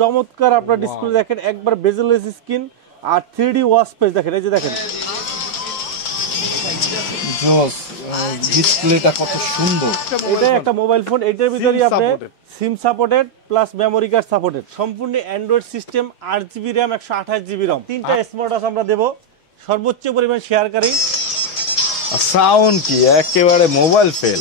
চমৎকার আপনার ডিসপ্লে দেখেন, একবার বেজেললেস স্ক্রিন আর 3D ওয়াচ পেজ দেখেন, এই যে দেখেন জোস, ডিসপ্লেটা কত সুন্দর। এটা একটা মোবাইল ফোন, এটার ভিতরে আপনি sim supported plus memory card supported, সম্পূর্ণ android system, 8GB RAM 128GB ROM, 3টা স্মার্ট ওয়াচ আমরা দেব, সর্বোচ্চ পরিমাণ শেয়ারকারী। সাউন্ড কি একেবারে মোবাইল ফেল,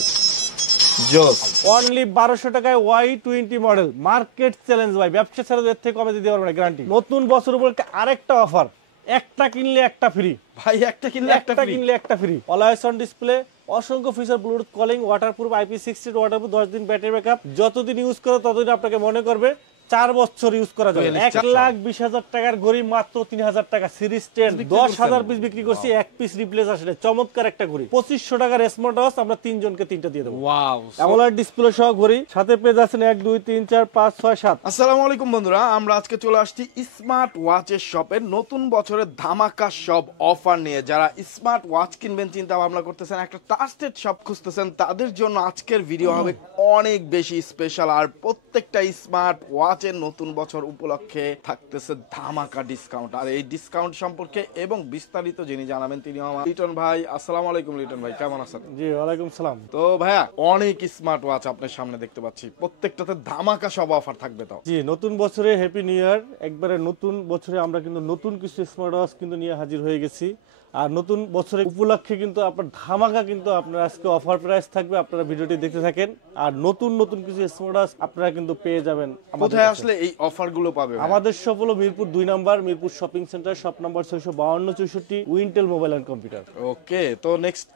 জোস। অনলি 1200 টাকায় Y20 মডেল, মার্কেট চ্যালেঞ্জ ভাই, ব্যবসা ছাড়া এর থেকে কমে দিতে পারবো না, গ্যারান্টি। নতুন বছর উপলক্ষে আরেকটা অফার, একটা কিনলে একটা ফ্রি ভাই, একটা কিনলে একটা ফ্রি। অলওয়েজ অন ডিসপ্লে, অসংখ্য feature, bluetooth calling, waterproof, IP60 waterproof, 10 দিন ব্যাটারি ব্যাকআপ, যতদিন ইউজ করো ততদিন আপনাকে মনে করবে 4 বছর ইউজ করা যাবে। 1,20,000 টাকার ঘড়ি মাত্র 3,000 টাকা, সিরিজ 10 10,000 পিস বিক্রি করছি, এক পিস রিপ্লেস আসলে। চমৎকার একটা ঘড়ি, 2500 টাকার স্মার্ট ওয়াচ আমরা 3 জনকে 3টা দিয়ে দেবো। ওয়াও, অ্যামোলেড ডিসপ্লে সহ ঘড়ি, সাথে পেজ আছেন 1 2 3 4 5 6 7। আসসালামু আলাইকুম বন্ধুরা, আমরা আজকে চলে আসছি স্মার্ট ওয়াচের শপের নতুন বছরের ধামাকা সব অফার নিয়ে। যারা স্মার্ট ওয়াচ কিনবেন চিন্তা ভাবনা করতেছেন, একটা ট্রাস্টেড শপ খুঁজতেছেন, তাদের জন্য আজকের ভিডিও হবে অনেক বেশি স্পেশাল। আর প্রত্যেকটা স্মার্ট ওয়াচের নতুন বছর উপলক্ষে থাকতেছে ধামাকা ডিসকাউন্ট। আর এই ডিসকাউন্ট সম্পর্কে এবং বিস্তারিত যিনি জানাবেন তিনি আমার লিটন ভাই। আসসালামু আলাইকুম লিটন ভাই, কেমন আছেন? জি ওয়ালাইকুম সালাম। তো ভাইয়া, অনেক স্মার্ট ওয়াচ আপনার সামনে দেখতে পাচ্ছি, প্রত্যেকটাতে ধামাকা সব অফার থাকবে। তো জি, নতুন বছরে হ্যাপি নিউ ইয়ার। একবারে নতুন বছরে আমরা কিন্তু নতুন কিছু স্মার্ট ওয়াচ কিন্তু নিয়ে হাজির হয়ে গেছি। আর নতুন বছরের উপলক্ষে কিন্তু আপনার ধামাকা কিন্তু আপনার আজকে অফার প্রাইস থাকবে, আপনারা ভিডিওটি দেখতে থাকেন। আর নতুন নতুন কিছু স্মার্ট ওয়াচ আপনারা কিন্তু পেয়ে যাবেন। কোথায় আসলে এই অফার গুলো পাবে? আমাদের শপ হলো Mirpur 2 number, Mirpur shopping centre, shop number 652 64, Wintel mobile and computer. Okay, তো নেক্সট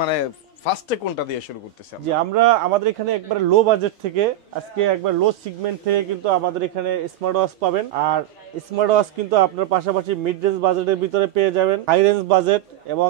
মানে ফার্স্টে কোনটা দিয়ে শুরু করতেছি? জি, আমরা আমাদের এখানে একবার লো বাজেট থেকে, আজকে একবার লো সেগমেন্ট থেকে কিন্তু আমাদের এখানে স্মার্ট ওয়াচ পাবেন। আর স্মার্ট ওয়াচ কিন্তু আপনার পাশাপাশি মিড রেঞ্জ বাজেটের ভিতরে পেয়ে যাবেন, হাই রেঞ্জ বাজেট এবং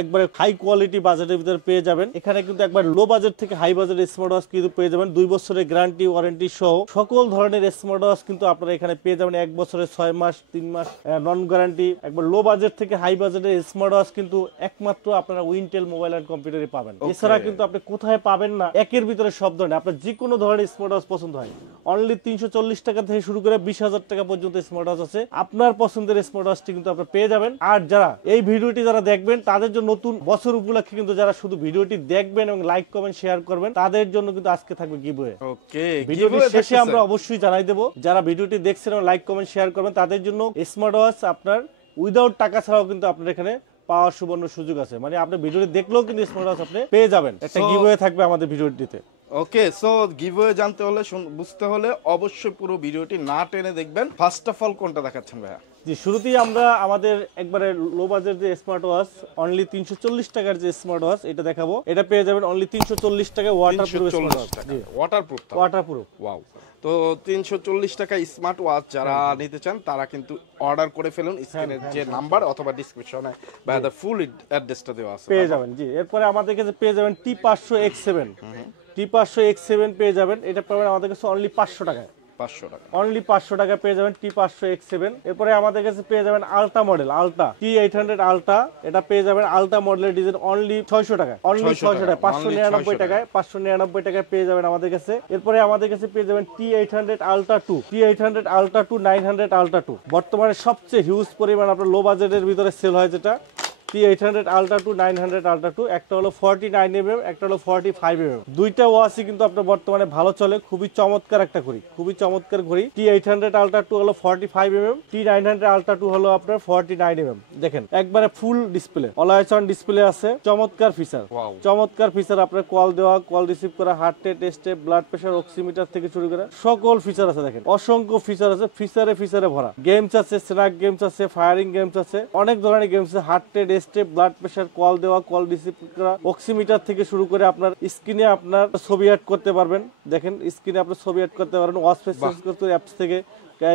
একবারে হাই কোয়ালিটি বাজেটের ভিতরে পেয়ে যাবেন। এখানে কিন্তু একবার লো বাজেট থেকে হাই বাজেটের স্মার্ট ওয়াচ কিন্তু পেয়ে যাবেন 2 বছরের গ্যারান্টি ওয়ারেন্টি সহ। সকল ধরনের স্মার্ট ওয়াচ কিন্তু আপনারা এখানে পেয়ে যাবেন 1 বছরের 6 মাস 3 মাস নন গ্যারান্টি। একবার লো বাজেট থেকে হাই বাজেটের স্মার্ট ওয়াচ কিন্তু একমাত্র আপনারা উইন্টেল মোবাইল এন্ড কম্পিউটারে পাবেন। এছাড়া কিন্তু আপনি কোথায় পাবেন না, একের ভিতরে সব ধরনের আপনার যে কোনো ধরনের স্মার্ট ওয়াচ পছন্দ হয়। অনলি 340 টাকা থেকে শুরু করে 20,000 টাকা পর্যন্ত স্মার্ট ওয়াচ আছে। আপনার পছন্দের স্মার্ট ওয়াচটি কিন্তু আপনারা পেয়ে যাবেন। আর যারা এই ভিডিওটি যারা দেখবেন তাদের জন্য নতুন বছর উপলক্ষে কিন্তু যারা শুধু ভিডিওটি দেখবেন এবং লাইক কমেন্ট শেয়ার করবেন তাদের জন্য কিন্তু আজকে থাকবে গিভওয়ে। ওকে, ভিডিওটি শেষে আমরা অবশ্যই জানাই দেব, যারা ভিডিওটি দেখছেন এবং লাইক কমেন্ট শেয়ার করবেন তাদের জন্য স্মার্ট ওয়াচ আপনার উইদাউট টাকা ছাড়াও কিন্তু আপনার এখানে পাওয়ার সুবর্ণ সুযোগ আছে। মানে আপনি ভিডিওটি দেখলেও কিন্তু স্মার্ট ওয়াচ আপনি পেয়ে যাবেন। একটা গিভওয়ে থাকবে আমাদের ভিডিওটিতে। ওকে, সো গিভওয়ে জানতে হলে বুঝতে হলে অবশ্যই পুরো ভিডিওটি না টেনে দেখবেন। ফার্স্ট অফ অল কোনটা দেখাচ্ছেন ভাইয়া? জি, শুরুতেই আমরা আমাদের একবারে লো বাজেট যে স্মার্ট ওয়াচ, অনলি 340 টাকার যে স্মার্ট ওয়াচ এটা দেখাবো। এটা পেয়ে যাবেন অনলি 340 টাকায় ওয়াটারপ্রুফ স্মার্ট ওয়াচ। জি, ওয়াটারপ্রুফ। ওয়াও, তো 340 টাকা স্মার্ট ওয়াচ যারা নিতে চান তারা কিন্তু অর্ডার করে ফেলুন। স্ক্রিনের যে নাম্বার অথবা ডেসক্রিপশনে বা দা ফুল অ্যাড্রেসটা দেওয়া আছে পেয়ে যাবেন। জি, এরপরে আমাদের কাছে পেয়ে যাবেন T500 X7, T500 X7 পেয়ে যাবেন। এটা পাবেন আমাদের কাছে অনলি 500 টাকায়। 500 টাকা, অনলি 500 টাকা পেয়ে যাবেন T500 X7। এরপরে আমাদের কাছে পেয়ে যাবেন ultra model, ultra T800 ultra, এটা পেয়ে যাবেন আলট্রা মডেলের ডিজাইন অনলি 600 টাকা, অনলি 600 টাকা, 599 টাকায়, 599 টাকায় পেয়ে যাবেন আমাদের কাছে। এরপরে আমাদের কাছে পেয়ে যাবেন T800 ultra 2, T800 ultra 2, 900 ultra 2। বর্তমানে সবচেয়ে হিউজ পরিমাণ আপনার লো বাজেটের ভিতরে সেল হয় যেটা T800 আলট্রা 2, 900 আলট্রা 2। একটা হলো 49mm, একটা হলো 45mm। দুইটা ওয়াচই কিন্তু আপনার বর্তমানে ভালো চলে, খুবই চমৎকার একটা ঘড়ি, খুবই চমৎকার ঘড়ি। T800 আলট্রা 2 হলো 45mm, T900 আলট্রা 2 হলো আপনার 49mm। দেখেন একবারে full display, always on display আছে, চমৎকার ফিচার, চমৎকার ফিচার। আপনার কল দেওয়া, কল রিসিভ করা, heart rate, step, blood pressure, oximeter থেকে শুরু করে সকল ফিচার আছে। দেখেন অসংখ্য ফিচার আছে, ফিচারে ভরা। গেমস আছে, স্ন্যাক গেমস আছে, ফায়ারিং গেমস আছে, অনেক ধরনের গেমস আছে। Heart rate, step, blood pressure, call দেওয়া, কল রিসিভ করা, অক্সিমিটার থেকে শুরু করে আপনার স্ক্রিনে আপনার ছবি অ্যাড করতে পারবেন। দেখেন স্ক্রিনে আপনার ছবি অ্যাড করতে পারবেন, ওয়াচ ফেস চেঞ্জ করতে অ্যাপস থেকে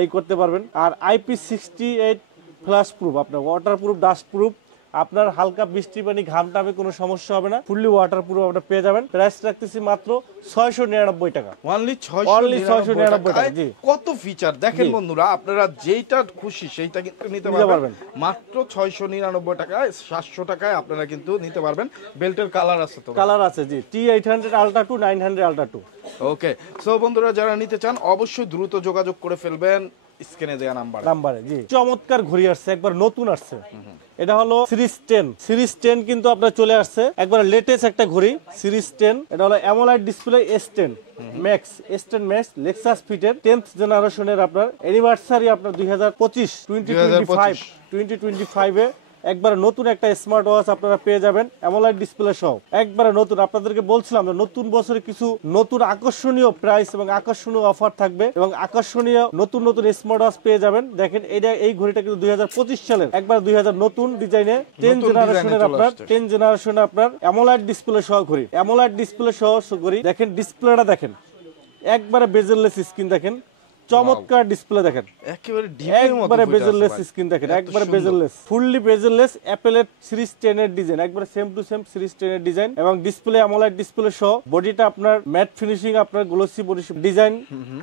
এই করতে পারবেন। আর IP68 ফ্লাশ প্রুফ, আপনার ওয়াটারপ্রুফ, ডাস্ট প্রুফ, আপনার হালকা বৃষ্টি পানি ঘাম টামে কোনো সমস্যা হবে না, ফুললি ওয়াটার প্রুফ আপনারা পেয়ে যাবেন। প্রাইস রাখতেছি মাত্র 699 টাকা। অনলি Only 699 699 টাকা, জি। কত ফিচার দেখেন বন্ধুরা, আপনারা যেইটা খুশি সেইটা কিন্তু নিতে পারবেন মাত্র 699 টাকায়। 700 টাকায় আপনারা কিন্তু নিতে পারবেন। বেল্টের কালার আছে তো? কালার আছে জি, T800 আলট্রা 2, 900 আলট্রা 2। ওকে, সো বন্ধুরা যারা নিতে চান অবশ্যই দ্রুত যোগাযোগ করে ফেলবেন স্ক্রিনে দেওয়া নাম্বারে জি। চমৎকার ঘড়ি আসছে, একবার নতুন আসছে। এটা হলো সিরিজ 10। সিরিজ 10 কিন্তু আপনার চলে আসছে, একবার লেটেস্ট একটা ঘড়ি সিরিজ 10। এটা হলো অ্যামোলাইড display S10 max, S10 max Lexus ফিটের 10th জেনারেশনের আপনার অ্যানিভার্সারি আপনার 2025 এ একবার নতুন একটা স্মার্ট ওয়াচ আপনারা পেয়ে যাবেন অ্যামোলাইড ডিসপ্লে সহ, একবারে নতুন। আপনাদেরকে বলছিলাম যে নতুন বছরে কিছু নতুন আকর্ষণীয় প্রাইস এবং আকর্ষণীয় অফার থাকবে এবং আকর্ষণীয় নতুন নতুন স্মার্ট ওয়াচ পেয়ে যাবেন। দেখেন এই ঘড়িটা কিন্তু 2025 সালের একবার 2000 নতুন ডিজাইনে 10 জেনারেশনের আপনার অ্যামোলাইড ডিসপ্লে সহ ঘড়ি, অ্যামোলাইড ডিসপ্লে সহ ঘড়ি। দেখেন ডিসপ্লেটা দেখেন, একবারে বেজেললেস স্ক্রিন, দেখেন চমৎকার ডিসপ্লে, দেখেন একেবারে ডিমের মতো একবারে বেজেললেস স্ক্রিন, দেখেন একবারে বেজেললেস, ফুললি বেজেললেস অ্যাপেলের সিরিজ 10 এর ডিজাইন, একবারে সেম টু সেম সিরিজ 10 এর ডিজাইন এবং ডিসপ্লে অ্যামোলাইড ডিসপ্লে সহ। বডিটা আপনার ম্যাট ফিনিশিং, আপনার গ্লোসি ডিজাইন,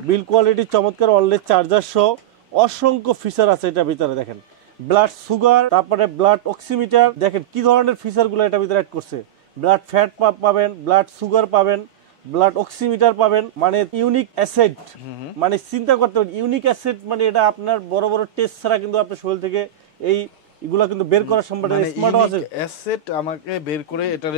বিল কোয়ালিটি চমৎকার, অলওয়েজ চার্জার সহ অসংখ্য ফিচার আছে এটার ভিতরে। দেখেন ব্লাড সুগার, তারপরে ব্লাড অক্সিমিটার, দেখেন কি ধরনের ফিচার গুলো এটার ভিতরে অ্যাড করছে। ব্লাড ফ্যাট পাবেন, ব্লাড সুগার পাবেন, ব্লাড অক্সিমিটার পাবেন, মানে ইউনিক অ্যাসেট, মানে চিন্তা করতে পারেন ইউনিক অ্যাসেট মানে এটা আপনার বড় বড় টেস্ট ছাড়া কিন্তু আপনার শরীর থেকে এগুলা কিন্তু বের করা সম্ভব। স্মার্ট ওয়াচ অ্যাসেট আমাকে বের করে এটা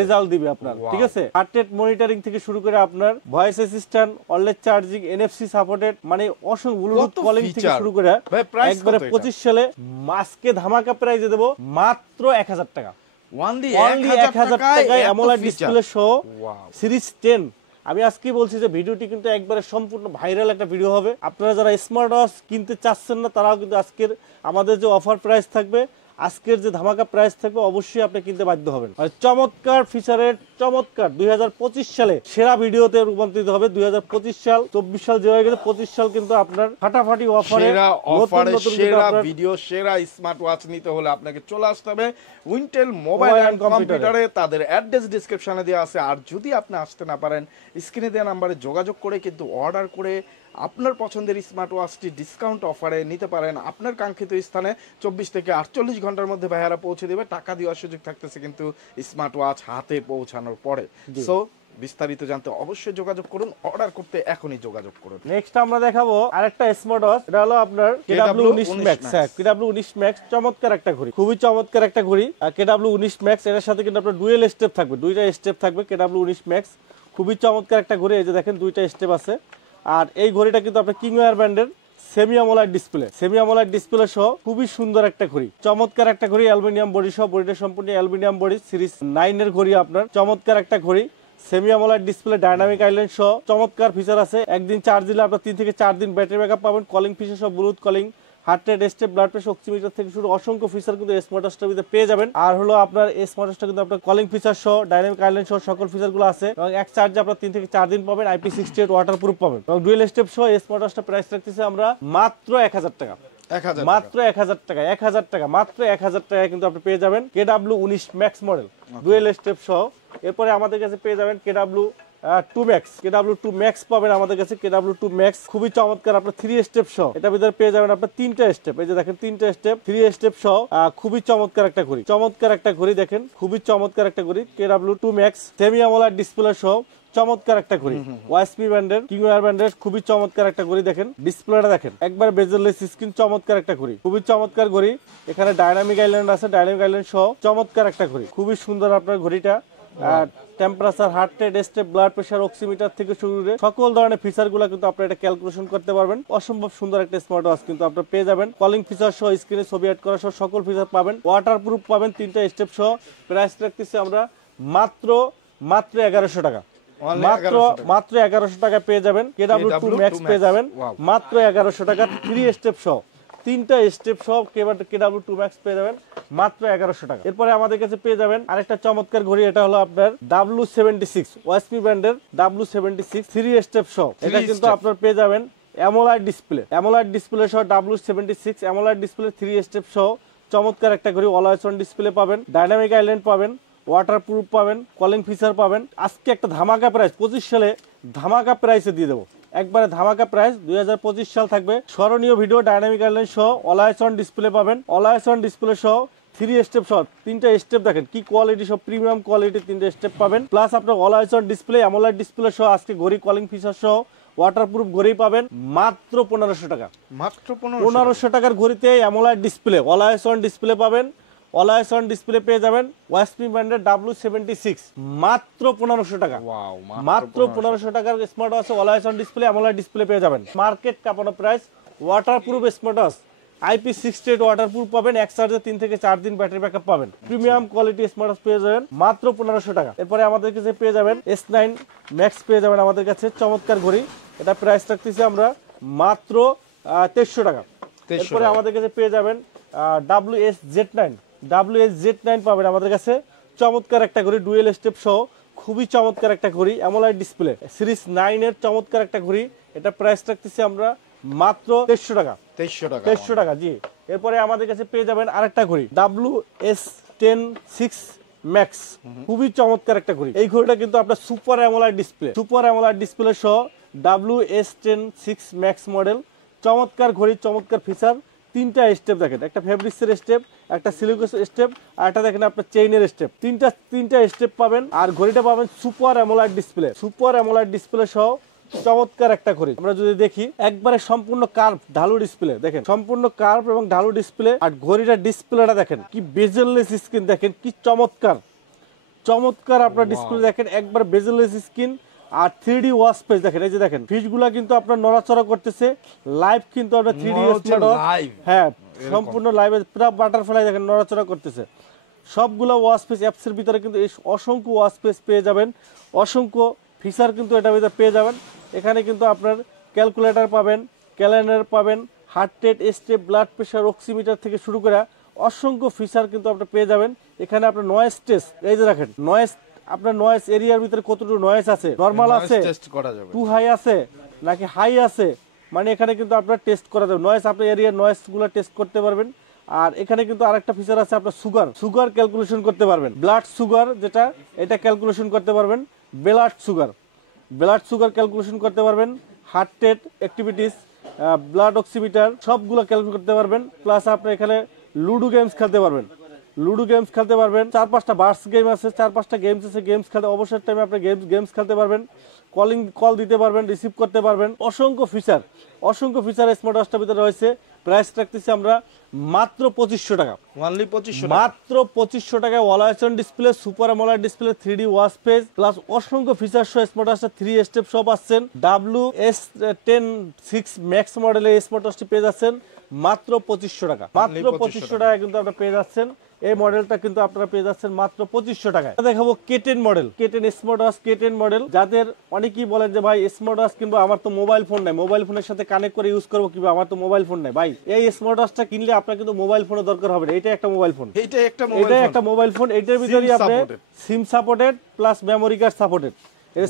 রেজাল্ট দিবে আপনার, ঠিক আছে। হার্ট রেট মনিটরিং থেকে শুরু করে আপনার voice assistant, always charging, NFC supported, মানে অসংখ্য ব্লুটুথ কলিং থেকে শুরু করে একবারে 25 সালে মাসকে ধামাকা প্রাইজে দেব মাত্র 1000 টাকা। অনলি 1000 টাকায় অ্যামোলেড ডিসপ্লে সহ সিরিজ 10। আমি আজকে বলছি যে ভিডিওটি কিন্তু একবারে সম্পূর্ণ ভাইরাল একটা ভিডিও হবে। আপনারা যারা স্মার্ট ওয়াচ কিনতে চাচ্ছেন না তারাও কিন্তু আজকের আমাদের যে অফার প্রাইস থাকবে, আজকের যে ধামাকা প্রাইস থাকবে, অবশ্যই আপনি কিনতে বাধ্য হবেন। আর চমৎকার ফিচারের চমৎকার 2025 সালে সেরা ভিডিওতে রূপান্তরিত হবে। 2025 সাল 24 সাল যে হয়ে গেছে, 25 সাল কিন্তু আপনার ফাটাফাটি অফারে সেরা ভিডিও, সেরা স্মার্ট ওয়াচ নিতে হলে আপনাকে চলে আসতে হবে উইন্টেল মোবাইল এন্ড কম্পিউটারে। তাদের অ্যাড্রেস ডেসক্রিপশনে দেওয়া আছে। আর যদি আপনি আসতে না পারেন, স্ক্রিনে দেওয়া নাম্বারে যোগাযোগ করে কিন্তু অর্ডার করে আপনার পছন্দের স্মার্ট ওয়াচটি ডিসকাউন্ট অফারে নিতে পারেন। আপনার কাঙ্ক্ষিত স্থানে 24 থেকে 48 ঘন্টার মধ্যে ভাইয়ারা পৌঁছে দেবে। টাকা দেওয়ার সুযোগ থাকতেছে কিন্তু স্মার্ট ওয়াচ হাতে পৌঁছানোর পরে। সো বিস্তারিত জানতে অবশ্যই যোগাযোগ করুন, অর্ডার করতে এখনই যোগাযোগ করুন। নেক্সট আমরা দেখাবো আরেকটা স্মার্ট ওয়াচ, এটা হলো আপনার KW19 Max। হ্যাঁ, KW19 Max চমৎকার একটা ঘড়ি, খুবই চমৎকার একটা ঘড়ি। KW19 Max এর সাথে কিন্তু আপনার ডুয়েল স্টেপ থাকবে, দুইটা স্টেপ থাকবে। KW19 Max খুবই চমৎকার একটা ঘড়ি, এই যে দেখেন দুইটা স্টেপ আছে। আর এই ঘড়িটা কিন্তু আপনার কিংওয়্যার ব্র্যান্ডের সেমি অ্যামোলেড ডিসপ্লে সহ খুবই সুন্দর একটা ঘড়ি, চমৎকার একটা ঘড়ি, অ্যালুমিনিয়াম বডি সহ। বডিটা সম্পূর্ণ অ্যালুমিনিয়াম বডি, সিরিজ 9 এর ঘড়ি আপনার, চমৎকার একটা ঘড়ি, semi AMOLED display, dynamic island সহ চমৎকার ফিচার আছে। একদিন চার্জ দিলে আপনার 3 থেকে 4 দিন ব্যাটারি ব্যাকআপ পাবেন। কলিং ফিচার সহ Bluetooth calling, heart rate, step, blood pressure, oximeter থেকে শুরু অসংখ্য ফিচার কিন্তু স্মার্ট ওয়াচটার ভিতরে পেয়ে যাবেন। আর হলো আপনার এই স্মার্ট ওয়াচটা কিন্তু আপনার কলিং ফিচার সহ, ডাইনামিক আইল্যান্ড সহ সকল ফিচারগুলো আছে এবং এক চার্জে আপনার 3 থেকে 4 দিন পাবেন। IP68 ওয়াটারপ্রুফ পাবেন এবং ডুয়েল স্টেপ সহ স্মার্ট ওয়াচটা প্রাইস রাখতেছি আমরা মাত্র 1000 টাকা। মাত্র 1000 টাকা, 1000 টাকা, মাত্র 1000 টাকায় কিন্তু আপনি পেয়ে যাবেন KW19 Max model dual step সহ। এরপরে আমাদের কাছে পেয়ে যাবেন KW2 Max পাবেন আমাদের কাছে। KW2 Max খুবই চমৎকার, আপনার 3 স্টেপ সহ। এটার ভিতরে পেয়ে যাবেন আপনার 3টা স্টেপ, এই যে দেখেন 3টা স্টেপ, 3 স্টেপ সহ খুবই চমৎকার একটা ঘড়ি, চমৎকার একটা ঘড়ি, দেখেন খুবই চমৎকার একটা ঘড়ি। KW2 Max semi AMOLED display সহ চমৎকার একটা ঘড়ি, OSP ব্র্যান্ডের, কিংওয়্যার ব্র্যান্ডের, খুবই চমৎকার একটা ঘড়ি। দেখেন ডিসপ্লেটা দেখেন, একবার বেজেললেস স্ক্রিন, চমৎকার একটা ঘড়ি, খুবই চমৎকার ঘড়ি। এখানে ডাইনামিক আইল্যান্ড আছে, ডাইনামিক আইল্যান্ড সহ চমৎকার একটা ঘড়ি, খুবই সুন্দর আপনার ঘড়িটা। Temperature, heart rate, step, blood pressure, oximeter থেকে শুরু করে সকল ধরনের ফিচার গুলো কিন্তু আপনি এটা ক্যালকুলেশন করতে পারবেন। অসম্ভব সুন্দর একটা স্মার্ট ওয়াচ কিন্তু আপনি পেয়ে যাবেন। কলিং ফিচার সহ, স্ক্রিনে ছবি অ্যাড করা সহ সকল ফিচার পাবেন। ওয়াটারপ্রুফ পাবেন 3টা স্টেপ সহ। প্রাইস রাখতেছি আমরা মাত্র 1100 টাকা। মাত্র 1100 টাকা পেয়ে যাবেন। KW2 Max পেয়ে যাবেন মাত্র 1100 টাকা, 3 স্টেপ সহ, 3টা স্টেপ সহ KW2 Max পেয়ে যাবেন মাত্র 1100 টাকা। এরপরে আমাদের কাছে পেয়ে যাবেন আরেকটা চমৎকার ঘড়ি, এটা হলো আপনার W76 OSP ব্র্যান্ডের W76 3 স্টেপ সহ। এটা কিন্তু আপনার পেয়ে যাবেন অ্যামোলেড ডিসপ্লে সহ W76 অ্যামোলেড ডিসপ্লে 3 স্টেপ সহ চমৎকার একটা ঘড়ি, অলওয়েজ অন ডিসপ্লে পাবেন, ডাইনামিক আইল্যান্ড পাবেন, ওয়াটারপ্রুফ পাবেন, কলিং ফিচার পাবেন। আজকে একটা ধামাকা প্রাইস, 25 সালে ধামাকা প্রাইসে দিয়ে দেবো, একবারে ধামাকা প্রাইস। 2025 সাল থাকবে, স্মরণীয় ভিডিও, ডাইনামিক আইল্যান্ড সহ, অলওয়েজ অন ডিসপ্লে পাবেন, অলওয়েজ অন ডিসপ্লে সহ 3 স্টেপ সহ, 3টা স্টেপ দেখেন কি কোয়ালিটি, সব প্রিমিয়াম কোয়ালিটি, 3টা স্টেপ পাবেন। প্লাস আপনার always on display, AMOLED display সহ আজকে ঘড়ি, কলিং ফিচার সহ ওয়াটারপ্রুফ ঘড়ি পাবেন মাত্র 1500 টাকা। মাত্র 1500 টাকার ঘড়িতে AMOLED display, always on display পাবেন, অলওয়েজ অন ডিসপ্লে পেয়ে যাবেন ওয়াসপি ব্র্যান্ডের W76 মাত্র 1500 টাকা। ওয়াও, মাত্র 1500 টাকার smart watch, always on display, AMOLED display পেয়ে যাবেন। মার্কেট কাঁপানো price. Waterproof smart watch, IP68 waterproof পাবেন, এক চার্জে 3 থেকে 4 দিন ব্যাটারি ব্যাকআপ পাবেন। প্রিমিয়াম কোয়ালিটি স্মার্ট ওয়াচ পেয়ে যাবেন মাত্র 1500 টাকা। এরপরে আমাদের কাছে পেয়ে যাবেন S9 Max পেয়ে যাবেন আমাদের কাছে, চমৎকার ঘড়ি, এটা প্রাইস রাখতেছি আমরা মাত্র 2300 টাকা। এরপরে আমাদের কাছে পেয়ে যাবেন WSZ9 পাবেন আমাদের কাছে, চমৎকার একটা ঘড়ি, ডুয়েল স্টেপ সহ, খুবই চমৎকার একটা ঘড়ি, অ্যামোলেড ডিসপ্লে, সিরিজ 9 এর চমৎকার একটা ঘড়ি, এটা প্রাইস রাখতেছি আমরা মাত্র 2300 টাকা। 2300 টাকা, জি। এরপরে আমাদের কাছে পেয়ে যাবেন আরেকটা ঘড়ি, WS10 6 Max, খুবই চমৎকার একটা ঘড়ি। এই ঘড়িটা কিন্তু আপনার সুপার অ্যামোলেড ডিসপ্লে সহ WS10 6 Max মডেল, চমৎকার ঘড়ি, চমৎকার ফিচার। 3টা স্টেপ দেখেন, একটা ফেব্রিক্সের স্টেপ, একটা সিলিকস স্টেপ, আর একটা দেখেন আপনার চেইনের স্টেপ, তিনটা স্টেপ পাবেন। আর ঘড়িটা পাবেন সুপার অ্যামোলেড ডিসপ্লে সহ চমৎকার একটা ঘড়ি। আমরা যদি দেখি একবারে সম্পূর্ণ কার্ভ ঢালু ডিসপ্লে, দেখেন সম্পূর্ণ কার্ভ এবং ঢালু ডিসপ্লে। আর ঘড়িটার ডিসপ্লেটা দেখেন কি বেজেললেস স্ক্রিন, দেখেন কি চমৎকার আপনার ডিসপ্লে, দেখেন একবার বেজেললেস স্ক্রিন। আর 3D ওয়াচ পেজ দেখেন, এই যে দেখেন ফিশগুলা কিন্তু আপনার নড়াচড়া করতেছে, লাইভ কিন্তু আপনার 3D স্মার্ট ওয়াচ, হ্যাঁ সম্পূর্ণ লাইভে পুরো বাটারফ্লাই দেখেন নড়াচড়া করতেছে। সবগুলো ওয়াচ পেজ অ্যাপস এর ভিতরে কিন্তু এই অসংখ্য ওয়াচ পেজ পেয়ে যাবেন, অসংখ্য ফিচার কিন্তু এটার ভিতরে পেয়ে যাবেন। এখানে কিন্তু আপনার ক্যালকুলেটর পাবেন, ক্যালেন্ডার পাবেন, heart rate, step, blood pressure, oximeter থেকে শুরু করে অসংখ্য ফিচার কিন্তু আপনি পেয়ে যাবেন। এখানে আপনার নয়েজ টেস্ট, এই যে দেখেন নয়েজ, আপনার নয়েজ এরিয়ার ভিতরে কতটুকু নয়েজ আছে, নরমাল আছে, টু হাই আছে নাকি হাই আছে, মানে এখানে কিন্তু আপনার টেস্ট করা যাবে। নয়েজ, আপনার এরিয়ার নয়েজ গুলো টেস্ট করতে পারবেন। আর এখানে কিন্তু আরেকটা ফিচার আছে, আপনার সুগার ক্যালকুলেশন করতে পারবেন, ব্লাড সুগার যেটা, এটা ক্যালকুলেশন করতে পারবেন, ব্লাড সুগার ক্যালকুলেশন করতে পারবেন, heart rate, activities, blood oximeter সবগুলো ক্যালকুলেট করতে পারবেন। প্লাস আপনি এখানে লুডো গেমস খেলতে পারবেন, 4-5টা বার্স গেম আছে, 4-5টা গেমস আছে, গেমস খেলতে অবসর টাইমে আপনি গেমস খেলতে পারবেন, কল দিতে পারবেন, রিসিভ করতে পারবেন। অসংখ্য ফিচার স্মার্ট ওয়াচটার ভিতরে রয়েছে। প্রাইস রাখতেছি আমরা মাত্র 2500 টাকা, মাত্র 2500 টাকায় always on display, super AMOLED display, 3D watch page, plus অসংখ্য ফিচার সহ স্মার্ট ওয়াচটা 3 স্টেপ সহ পাচ্ছেন। WS10 6 Max মডেলের স্মার্ট ওয়াচটি পেয়ে যাচ্ছেন মাত্র 2500 টাকা, মাত্র 2500 টাকা কিন্তু আপনারা পেয়ে যাচ্ছেন। এই মডেলটা কিন্তু আপনারা পেয়ে যাচ্ছেন মাত্র 2500 টাকায়। দেখাবো K10 model, K10 smart watch, K10 model. যাদের অনেকেই বলেন যে ভাই স্মার্ট ওয়াচ কিনবো, আমার তো মোবাইল ফোন নাই, মোবাইল ফোনের সাথে কানেক্ট করে ইউজ করবো কিভাবে, আমার তো মোবাইল ফোন নাই। ভাই এই স্মার্ট ওয়াচটা কিনলে আপনার কিন্তু মোবাইল ফোনের দরকার হবে না, এটা একটা মোবাইল ফোন, এটার ভিতরে আপনি sim supported plus memory card supported,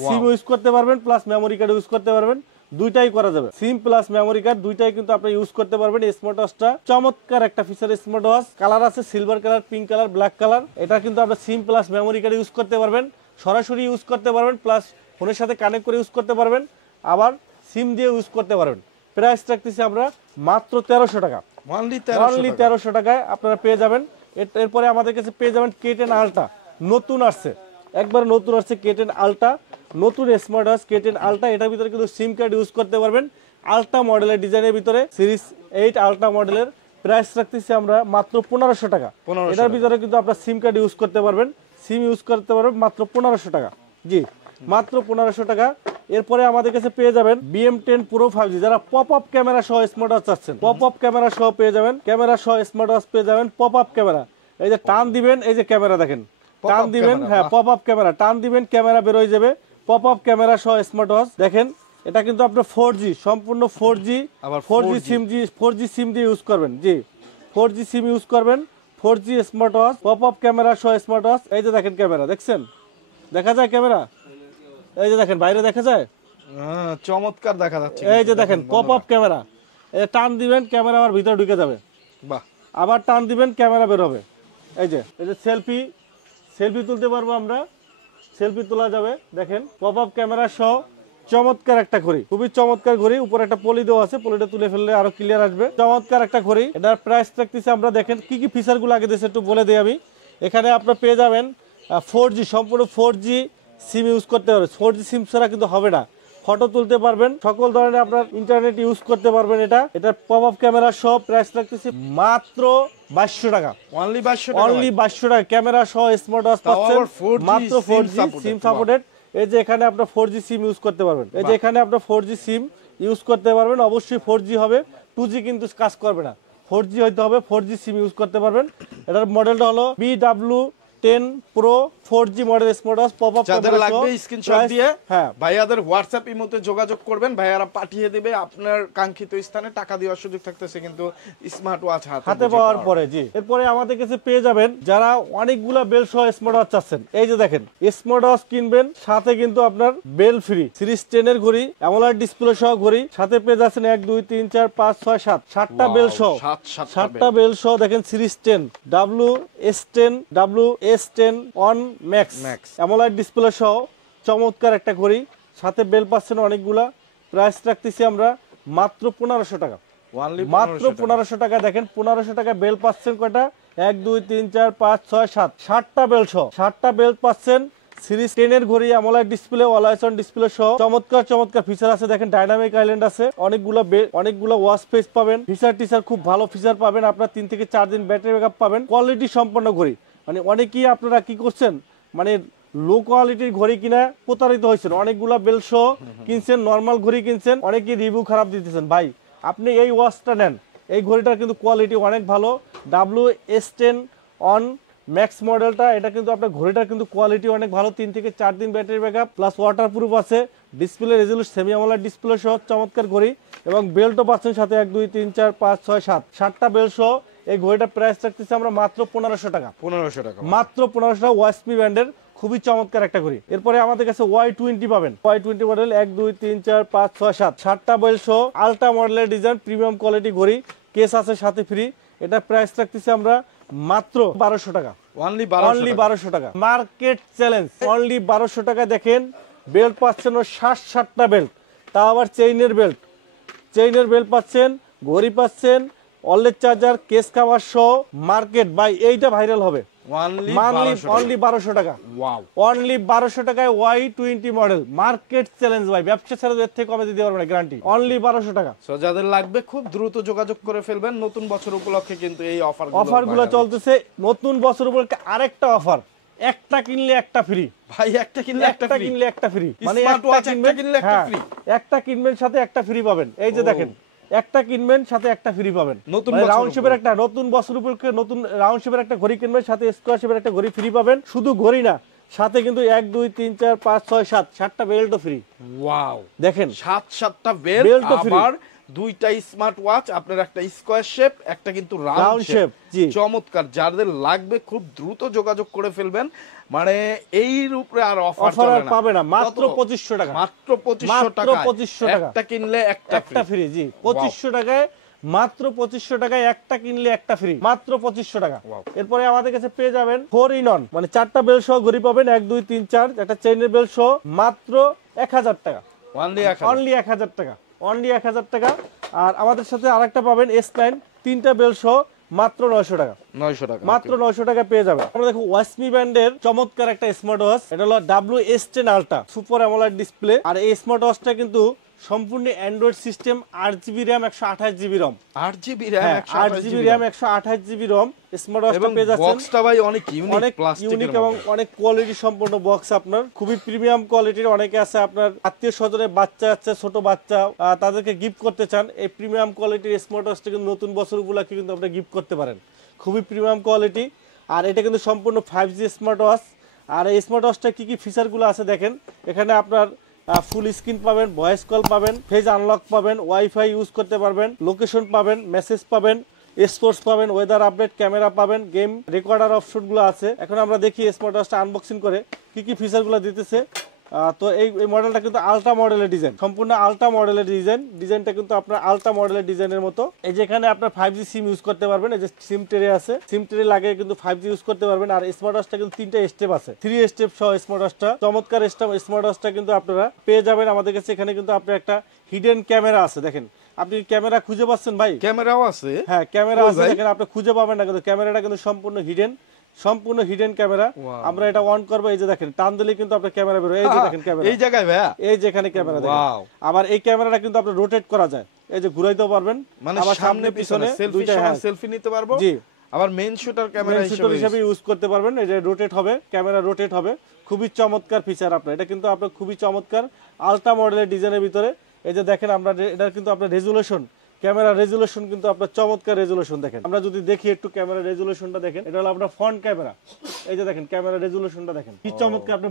sim use করতে পারবেন প্লাস মেমোরি কার্ড ইউজ করতে পারবেন, দুইটাই করা যাবে, সিম প্লাস মেমোরি কার্ড দুইটাই কিন্তু আপনি ইউজ করতে পারবেন। স্মার্ট ওয়াচটা চমৎকার একটা ফিচার স্মার্ট ওয়াচ, কালার আছে silver colour, pink colour, black colour. এটা কিন্তু আপনি সিম প্লাস মেমোরি কার্ড ইউজ করতে পারবেন, সরাসরি ইউজ করতে পারবেন, প্লাস ফোনের সাথে কানেক্ট করে ইউজ করতে পারবেন, আবার সিম দিয়ে ইউজ করতে পারবেন। প্রাইস রাখতেছি আমরা মাত্র 1300 টাকা, অনলি 1300 টাকায় আপনারা পেয়ে যাবেন। এরপরে আমাদের কাছে পেয়ে যাবেন K10 আলট্রা, নতুন আসছে, একবার নতুন আসছে K10 আলট্রা, নতুন স্মার্ট ওয়াচ K10 আলট্রা। এটার ভিতরে কিন্তু সিম কার্ড ইউজ করতে পারবেন, আলট্রা মডেলের ডিজাইনের ভিতরে, সিরিজ 8 আলট্রা মডেলের। প্রাইস রাখতেছি আমরা মাত্র 1500 টাকা। এটার ভিতরে কিন্তু আপনার সিম কার্ড ইউজ করতে পারবেন, মাত্র 1500 টাকা, জি মাত্র 1500 টাকা। এরপরে আমাদের কাছে পেয়ে যাবেন BM10 Pro 5G, যারা পপ আপ ক্যামেরা সহ স্মার্ট ওয়াচ চাচ্ছেন, পপ আপ ক্যামেরা সহ পেয়ে যাবেন, ক্যামেরা সহ স্মার্ট ওয়াচ পেয়ে যাবেন। পপ আপ ক্যামেরা, এই যে টান দিবেন, এই যে ক্যামেরা দেখেন, টান দিবেন, হ্যাঁ পপ আপ ক্যামেরা, টান দিবেন ক্যামেরা বের হয়ে যাবে। পপ আপ ক্যামেরা সহ স্মার্ট ওয়াচ দেখেন, এটা কিন্তু আপনার 4G, সম্পূর্ণ 4G সিম দিয়ে ইউজ করবেন, জি 4G সিম ইউজ করবেন, 4G smart watch, pop up camera সহ স্মার্ট ওয়াচ। এই যে দেখেন ক্যামেরা, দেখছেন, দেখা যায় ক্যামেরা, এই যে দেখেন বাইরে দেখা যায়, চমৎকার দেখা যাচ্ছে। এই যে দেখেন পপ আপ ক্যামেরা, টান দিবেন ক্যামেরা আবার ভিতরে ঢুকে যাবে, বাহ আবার টান দিবেন ক্যামেরা বের হবে। এই যে সেলফি তুলতে পারবো আমরা, সেলফি তোলা যাবে। দেখেন পপ আপ ক্যামেরা সহ চমৎকার একটা ঘড়ি, খুবই চমৎকার ঘড়ি। উপরে একটা পলি দেওয়া আছে, পলিটা তুলে ফেললে আরো ক্লিয়ার আসবে। চমৎকার একটা ঘড়ি। এটার প্রাইস রাখতেছি আমরা, দেখেন কি কি ফিচার গুলো আগে দিয়েছে একটু বলে দিই আমি। এখানে আপনার পেয়ে যাবেন 4G, সম্পূর্ণ 4G সিম ইউজ করতে পারবেন। 4G সিম ছাড়া কিন্তু হবে না। ফটো তুলতে পারবেন, সকল ধরনের আপনার ইন্টারনেট ইউজ করতে পারবেন। এটা পপ আপ ক্যামেরা সহ প্রাইস রাখতেছি মাত্র 2200 টাকা। অনলি 2200 অনলি 2200 টাকা ক্যামেরা সহ স্মার্ট ওয়াচ পাচ্ছেন আবার 4G মাত্র 4G সিম সাপোর্টেড। এই যে এখানে আপনার 4G সিম ইউজ করতে পারবেন। এই যে এখানে আপনার 4G সিম ইউজ করতে পারবেন। অবশ্যই 4G হবে, 2G কিন্তু কাজ করবে না। 4G হইতে হবে, 4G সিম ইউজ করতে পারবেন। এটার মডেলটা হলো BW10 Pro 4G model smart watch pop up যাদের ক্যামেরা লাগবে স্ক্রিনশট দিয়ে হ্যাঁ ভাইয়াদের হোয়াটসঅ্যাপ ইমোতে যোগাযোগ করবেন, ভাইয়ারা পাঠিয়ে দিবে আপনার কাঙ্ক্ষিত স্থানে। টাকা দেওয়ার সুযোগ থাকতেছে কিন্তু স্মার্ট ওয়াচ হাতে পাওয়ার পরে। জি, এরপরে আমাদের কাছে পেয়ে যাবেন যারা অনেকগুলা বেল সহ স্মার্ট ওয়াচ চাচ্ছেন। এই যে দেখেন স্মার্ট ওয়াচ কিনবেন, সাথে কিন্তু আপনার বেল ফ্রি। সিরিজ 10 এর ঘড়ি, অ্যামোলেড ডিসপ্লে সহ ঘড়ি, সাথে পেয়ে যাচ্ছেন 1 2 3 4 5 6 7 7টা বেল সহ। 7টা বেল সহ দেখেন series 10 WS10 WS10 on max AMOLED display সহ চমৎকার একটা ঘড়ি, সাথে বেল পাচ্ছেন অনেকগুলা। প্রাইস রাখতেছি আমরা মাত্র 1500 টাকা। মাত্র 1500 টাকা। দেখেন 1500 টাকা বেল পাচ্ছেন কয়টা? 1 2 3 4 5 6 7 7টা বেল সহ। 7টা বেল পাচ্ছেন সিরিজ 10 এর ঘড়ি, AMOLED display, always on display সহ চমৎকার ফিচার আছে। দেখেন ডাইনামিক আইল্যান্ড আছে, অনেকগুলো ওয়াচ পেজ পাবেন। ফিচার খুব ভালো ফিচার পাবেন। আপনার 3 থেকে 4 দিন ব্যাটারি ব্যাকআপ পাবেন। কোয়ালিটি সম্পন্ন ঘড়ি। মানে অনেকেই আপনারা কি করছেন, মানে লো কোয়ালিটির ঘড়ি কিনা প্রতারিত হয়েছেন। অনেকগুলা বেল সহ কিনছেন, নর্মাল ঘড়ি কিনছেন, অনেকেই রিভিউ খারাপ দিতেছেন। ভাই আপনি এই ওয়াচটা নেন, এই ঘড়িটার কিন্তু কোয়ালিটি অনেক ভালো। WS10 অন ম্যাক্স মডেলটা, এটা কিন্তু আপনার ঘড়িটার কিন্তু কোয়ালিটি অনেক ভালো। 3 থেকে 4 দিন ব্যাটারি ব্যাকআপ, প্লাস ওয়াটারপ্রুফ আছে, display resolution semi AMOLED display সহ চমৎকার ঘড়ি। এবং বেল্টও পাচ্ছেন সাথে 1 2 3 4 5 6 7 7টা বেল সহ। এই ঘড়িটার প্রাইস রাখতেছি আমরা মাত্র 1500 টাকা। 1500 টাকা, মাত্র 1500 টাকা। ওয়াসপি ব্র্যান্ডের খুবই চমৎকার একটা ঘড়ি। এরপরে আমাদের কাছে Y20 পাবেন। Y20 মডেল 1 2 3 4 5 6 7 7টা বেল সহ আলট্রা মডেলের ডিজাইন, প্রিমিয়াম কোয়ালিটি ঘড়ি, কেস আছে সাথে ফ্রি। এটা প্রাইস রাখতেছি আমরা মাত্র 1200 টাকা। অনলি 1200 টাকা। মার্কেট চ্যালেঞ্জ অনলি 1200 টাকা। দেখেন বেল্ট পাচ্ছেন 7টা বেল্ট, তাও আবার চেইনের বেল্ট পাচ্ছেন, ঘড়ি পাচ্ছেন, অলওয়েজ চার্জার, কেস কাভার সহ। মার্কেট বাই এইটা ভাইরাল হবে। অনলি 1200 টাকা। অনলি 1200 টাকায় Y20 মডেল। মার্কেট চ্যালেঞ্জ ভাই, ব্যবসা ছাড়া এর থেকে কমে দিতে পারবে না, গ্যারান্টি। অনলি 1200 টাকা। সো যাদের লাগবে খুব দ্রুত যোগাযোগ করে ফেলবেন। নতুন বছর উপলক্ষে কিন্তু এই অফারগুলো চলতেছে। নতুন বছর উপলক্ষে আরেকটা অফার, একটা কিনলে একটা ফ্রি। ভাই একটা কিনলে একটা ফ্রি, মানে একটা কিনলে একটা ফ্রি। একটা কিনবেন সাথে একটা ফ্রি পাবেন। এই যে দেখেন একটা কিনবেন সাথে একটা ফ্রি পাবেন। নতুন রাউন্ড শেপের একটা, নতুন বছর উপলক্ষে নতুন রাউন্ড শেপের একটা ঘড়ি কিনবেন, সাথে স্কয়ার শেপের একটা ঘড়ি ফ্রি পাবেন। শুধু ঘড়ি না, সাথে কিন্তু 1 2 3 4 5 6 7 7টা বেল্টও ফ্রি। ওয়াও, দেখেন 7টা বেল্ট, আবার দুইটা স্মার্ট ওয়াচ, আপনার একটা স্কয়ার শেপ, একটা কিন্তু রাউন্ড শেপ। চমৎকার। যাদের লাগবে খুব দ্রুত যোগাযোগ করে ফেলবেন। মানে এই রূপে আর অফার পাবে না। মাত্র 2500 টাকা। মাত্র 2500 টাকা। একটা কিনলে একটা ফ্রি। জি, 2500 টাকায়, মাত্র 2500 টাকায় একটা কিনলে একটা ফ্রি, মাত্র 2500 টাকা। এরপরে আমাদের কাছে পেয়ে যাবেন 4 in 1, মানে 4টা বেল সহ ঘড়ি পাবেন, 1 2 3 4, একটা চেইনের বেল সহ, মাত্র 1000 টাকা। অনলি 1000 টাকা। অনলি 1000 টাকা। আর আমাদের সাথে আরেকটা পাবেন S9, 3টা বেল সহ, মাত্র 900 টাকা। 900 টাকা। মাত্র 900 টাকা পেয়ে যাবেন। আমরা দেখো ওয়াসমি ব্র্যান্ডের চমৎকার একটা স্মার্ট ওয়াচ। এটা হলো WS10 ultra super AMOLED display. আর এই স্মার্ট ওয়াচটা কিন্তু সম্পূর্ণ android system, 8GB RAM 128GB ROM। 8GB RAM 128GB ROM smart ওয়াচটা পেয়ে যাচ্ছেন। বক্সটা ভাই অনেক ইউনিক, ইউনিক এবং অনেক কোয়ালিটি সম্পন্ন বক্স। আপনার খুবই প্রিমিয়াম কোয়ালিটির। অনেকে আছে আপনার আত্মীয় স্বজনের বাচ্চা আছে, ছোট বাচ্চা, তাদেরকে গিফট করতে চান, এই প্রিমিয়াম কোয়ালিটির স্মার্ট ওয়াচটা কিন্তু নতুন বছর উপলক্ষে কিন্তু আপনি গিফট করতে পারেন। খুবই প্রিমিয়াম কোয়ালিটি। আর এটা কিন্তু সম্পূর্ণ 5G স্মার্ট ওয়াচ। আর এই স্মার্ট ওয়াচটা কি কি ফিচারগুলো আছে দেখেন। এখানে আপনার ফুল স্ক্রিন পাবেন, ভয়েস কল পাবেন, ফেজ আনলক পাবেন, ওয়াইফাই ইউজ করতে পারবেন, লোকেশন পাবেন, মেসেজ পাবেন, স্পোর্টস পাবেন, ওয়েদার আপডেট, ক্যামেরা পাবেন, গেম রেকর্ডার অপশনগুলো আছে। এখন আমরা দেখি স্মার্ট ওয়াচটা আনবক্সিং করে কি কি ফিচারগুলো দিতেছে। তো এই মডেলটা কিন্তু আলট্রা মডেলের ডিজাইন, সম্পূর্ণ আলট্রা মডেলের ডিজাইনটা কিন্তু আপনার আলট্রা মডেলের ডিজাইনের মতো। এই যেখানে আপনার 5G সিম ইউজ করতে পারবেন, এই যে সিম ট্রে আছে, সিম ট্রে লাগিয়ে কিন্তু 5G ইউজ করতে পারবেন। আর স্মার্ট ওয়াচটা কিন্তু 3টা স্টেপ আছে, 3 স্টেপ সহ স্মার্ট ওয়াচটা, চমৎকার স্মার্ট ওয়াচটা কিন্তু আপনারা পেয়ে যাবেন আমাদের কাছে। এখানে কিন্তু আপনার একটা হিডেন ক্যামেরা আছে, দেখেন আপনি ক্যামেরা খুঁজে পাচ্ছেন ভাই? ক্যামেরাও আছে, হ্যাঁ ক্যামেরা আছে, দেখেন আপনি খুঁজে পাবেন না, কিন্তু ক্যামেরাটা কিন্তু সম্পূর্ণ হিডেন ক্যামেরা। আমরা এটা অন করবো, এই যে দেখেন টান দিলে কিন্তু আপনার ক্যামেরা বের হয়, এই যে দেখেন ক্যামেরা এই জায়গায় ভাইয়া, এই যে এখানে ক্যামেরা দেখেন। আবার এই ক্যামেরাটা কিন্তু আপনি রোটেট করা যায়, এই যে ঘুরাইতেও পারবেন, মানে আবার সামনে পিছনে দুইটা সেলফি নিতে পারবো। জি, আবার মেইন শুটার ক্যামেরা হিসেবে ইউজ করতে পারবেন। এই যে রোটেট হবে, ক্যামেরা রোটেট হবে, খুবই চমৎকার ফিচার আপনার। এটা কিন্তু আপনার খুবই চমৎকার আলট্রা মডেলের ডিজাইনের ভিতরে। এই যে দেখেন আমরা এটা কিন্তু আপনার রেজুলেশন, ক্যামেরা রেজুলেশন কিন্তু আপনার চমৎকার রেজুলেশন দেখেন। আমরা যদি দেখি একটু ক্যামেরা রেজুলেশনটা দেখেন, এটা হলো আপনার ফ্রন্ট ক্যামেরা। এই যে দেখেন ক্যামেরা রেজুলেশনটা দেখেন কি চমৎকার, আপনি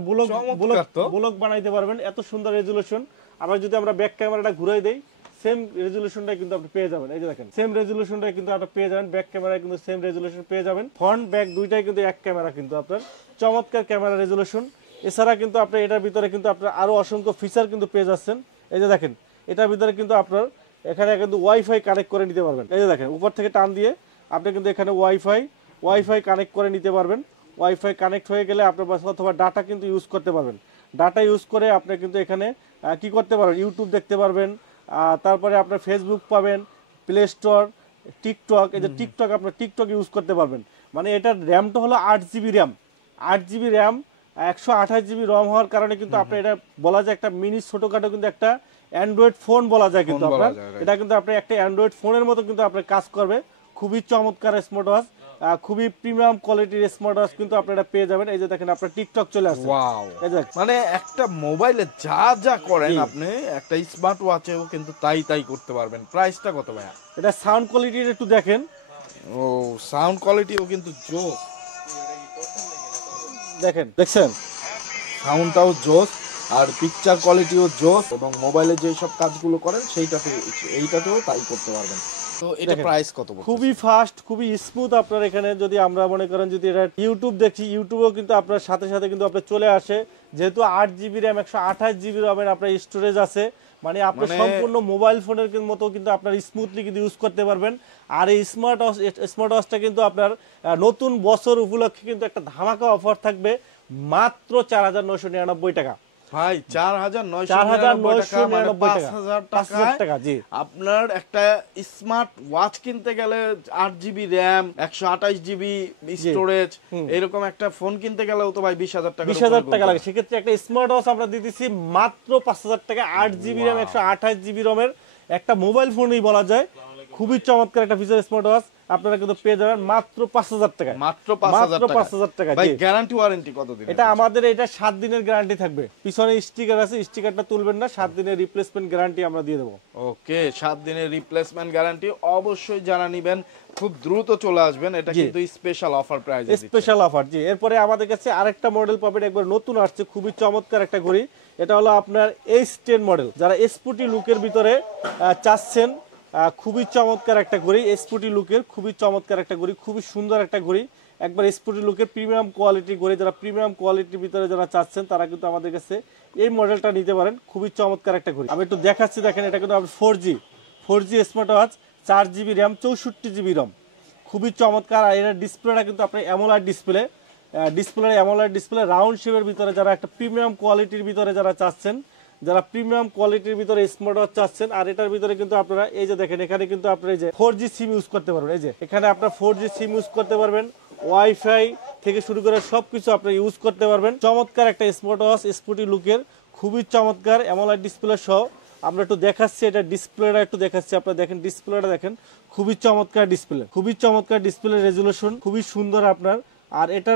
ব্লগ বানাইতে পারবেন, এত সুন্দর রেজুলেশন। আবার যদি আমরা ব্যাক ক্যামেরাটা ঘুরাই দেই, সেম রেজুলেশনটা কিন্তু আপনি পেয়ে যাবেন। এই যে দেখেন সেম রেজুলেশনটা কিন্তু আপনি পেয়ে যাবেন, ব্যাক ক্যামেরায় কিন্তু সেম রেজুলেশন পেয়ে যাবেন। ফ্রন্ট ব্যাক দুইটাই কিন্তু এক ক্যামেরা, কিন্তু আপনার চমৎকার ক্যামেরা রেজুলেশন। এছাড়া কিন্তু আপনি এটার ভিতরে কিন্তু আপনার আরো অসংখ্য ফিচার কিন্তু পেয়ে যাচ্ছেন। এই যে দেখেন এটার ভিতরে কিন্তু আপনার এখানে কিন্তু ওয়াইফাই কানেক্ট করে নিতে পারবেন। এই যে দেখেন উপর থেকে টান দিয়ে আপনি কিন্তু এখানে ওয়াইফাই কানেক্ট করে নিতে পারবেন। ওয়াইফাই কানেক্ট হয়ে গেলে আপনার অথবা ডাটা কিন্তু ইউজ করতে পারবেন। ডাটা ইউজ করে আপনি কিন্তু এখানে কি করতে পারবেন, ইউটিউব দেখতে পারবেন, তারপরে আপনার ফেসবুক পাবেন, প্লে স্টোর, টিকটক, এই যে টিকটক আপনার টিকটক ইউজ করতে পারবেন। মানে এটার র্যামটা হলো 8GB RAM, 8GB RAM, 128GB রম হওয়ার কারণে কিন্তু আপনি এটা বলা যায় একটা মিনি ছোটখাটো কিন্তু একটা অ্যান্ড্রয়েড ফোন বলা যায়। কিন্তু আপনার এটা কিন্তু আপনি একটা অ্যান্ড্রয়েড ফোনের মতো কিন্তু আপনার কাজ করবে। খুবই চমৎকার স্মার্ট ওয়াচ, খুবই প্রিমিয়াম কোয়ালিটির স্মার্ট ওয়াচ কিন্তু আপনি এটা পেয়ে যাবেন। এই যে দেখেন আপনার টিকটক চলে আসছে। মানে একটা মোবাইলে যা যা করেন আপনি একটা স্মার্ট ওয়াচেও কিন্তু তাই করতে পারবেন। প্রাইসটা কত ভাইয়া? এটা সাউন্ড কোয়ালিটিটা একটু দেখেন। ও সাউন্ড কোয়ালিটিও কিন্তু জোস, দেখছেন সাউন্ডটাও জোস, আর পিকচার কোয়ালিটিও জোস, এবং মোবাইলে যে সব কাজগুলো করেন এইটাতেও তাই করতে পারবেন। তো এটা প্রাইস কত? খুবই ফাস্ট, খুবই স্মুথ। আপনার এখানে যদি আমরা মনে করেন যদি এটা ইউটিউব দেখি, ইউটিউবেও কিন্তু আপনার সাথে সাথে কিন্তু আপনার চলে আসে, যেহেতু 8GB র্যাম 128GB রমের আপনার স্টোরেজ আছে। মানে আপনি সম্পূর্ণ মোবাইল ফোনের মতো কিন্তু আপনার স্মুথলি কিন্তু ইউজ করতে পারবেন। আর এই স্মার্ট ওয়াচটা কিন্তু আপনার নতুন বছর উপলক্ষে কিন্তু একটা ধামাকা অফার থাকবে, মাত্র 4999 টাকা। ভাই 4999 টাকা, জি। আপনার একটা স্মার্ট ওয়াচ কিনতে গেলে 8GB র্যাম 128GB স্টোরেজ, এরকম একটা ফোন কিনতে গেলেও তো ভাই 20,000 টাকা লাগে। সেক্ষেত্রে একটা স্মার্ট ওয়াচ আমরা দিতেছি মাত্র 5000 টাকা, 8GB র্যাম 128GB রমের একটা মোবাইল ফোনই বলা যায়। খুবই চমৎকার একটা ফিচার স্মার্ট ওয়াচ আপনারা কিন্তু পেয়ে যাবেন মাত্র 5000 টাকা। মাত্র 5000 টাকা। ভাই গ্যারান্টি ওয়ারেন্টি কতদিন? এটা আমাদের এটা 7 দিনের গ্যারান্টি থাকবে। পিছনে স্টিকার আছে, স্টিকারটা তুলবেন না, 7 দিনের রিপ্লেসমেন্ট গ্যারান্টি আমরা দিয়ে দেব। ওকে, 7 দিনের রিপ্লেসমেন্ট গ্যারান্টি। অবশ্যই যারা নেবেন খুব দ্রুত চলে আসবেন, এটা কিন্তু special offer price, special offer. জি, এরপরে আমাদের কাছে আরেকটা মডেল পাবেন, একবার নতুন আসছে, খুবই চমৎকার একটা ঘড়ি। এটা হলো আপনার H10 মডেল। যারা স্পোর্টি লুকের ভিতরে চাচ্ছেন, খুবই চমৎকার একটা ঘড়ি, স্পোর্টি লুকের খুবই চমৎকার একটা ঘড়ি, খুবই সুন্দর একটা ঘড়ি, একবার স্পোর্টি লুকের প্রিমিয়াম কোয়ালিটির ঘড়ি। যারা প্রিমিয়াম কোয়ালিটির ভিতরে যারা চাচ্ছেন তারা কিন্তু আমাদের কাছে এই মডেলটা নিতে পারেন। খুবই চমৎকার একটা ঘড়ি, আমি একটু দেখাচ্ছি। দেখেন এটা কিন্তু 4G smart watch, 4GB ram 64GB রম, খুবই চমৎকার। আর এর ডিসপ্লেটা কিন্তু আপনার অ্যামোলেড ডিসপ্লে রাউন্ড শেপের ভিতরে যারা একটা প্রিমিয়াম কোয়ালিটির ভিতরে যারা চাচ্ছেন, যারা প্রিমিয়াম কোয়ালিটির ভিতরে স্মার্ট ওয়াচ চাচ্ছেন। আর এটার ভিতরে কিন্তু আপনারা এই যে দেখেন এখানে কিন্তু আপনারা এই যে 4G সিম ইউজ করতে পারবেন। এই যে এখানে আপনারা 4G সিম ইউজ করতে পারবেন, ওয়াইফাই থেকে শুরু করে সবকিছু আপনারা ইউজ করতে পারবেন। চমৎকার একটা স্মার্ট ওয়াচ, স্পোর্টি লুকের, খুবই চমৎকার অ্যামোলেড ডিসপ্লে সহ। আমরা একটু দেখাচ্ছি, এটা ডিসপ্লেটা একটু দেখাচ্ছি, আপনারা দেখেন ডিসপ্লেটা দেখেন, খুবই চমৎকার ডিসপ্লে রেজুলেশন খুবই সুন্দর আপনার। আর এটা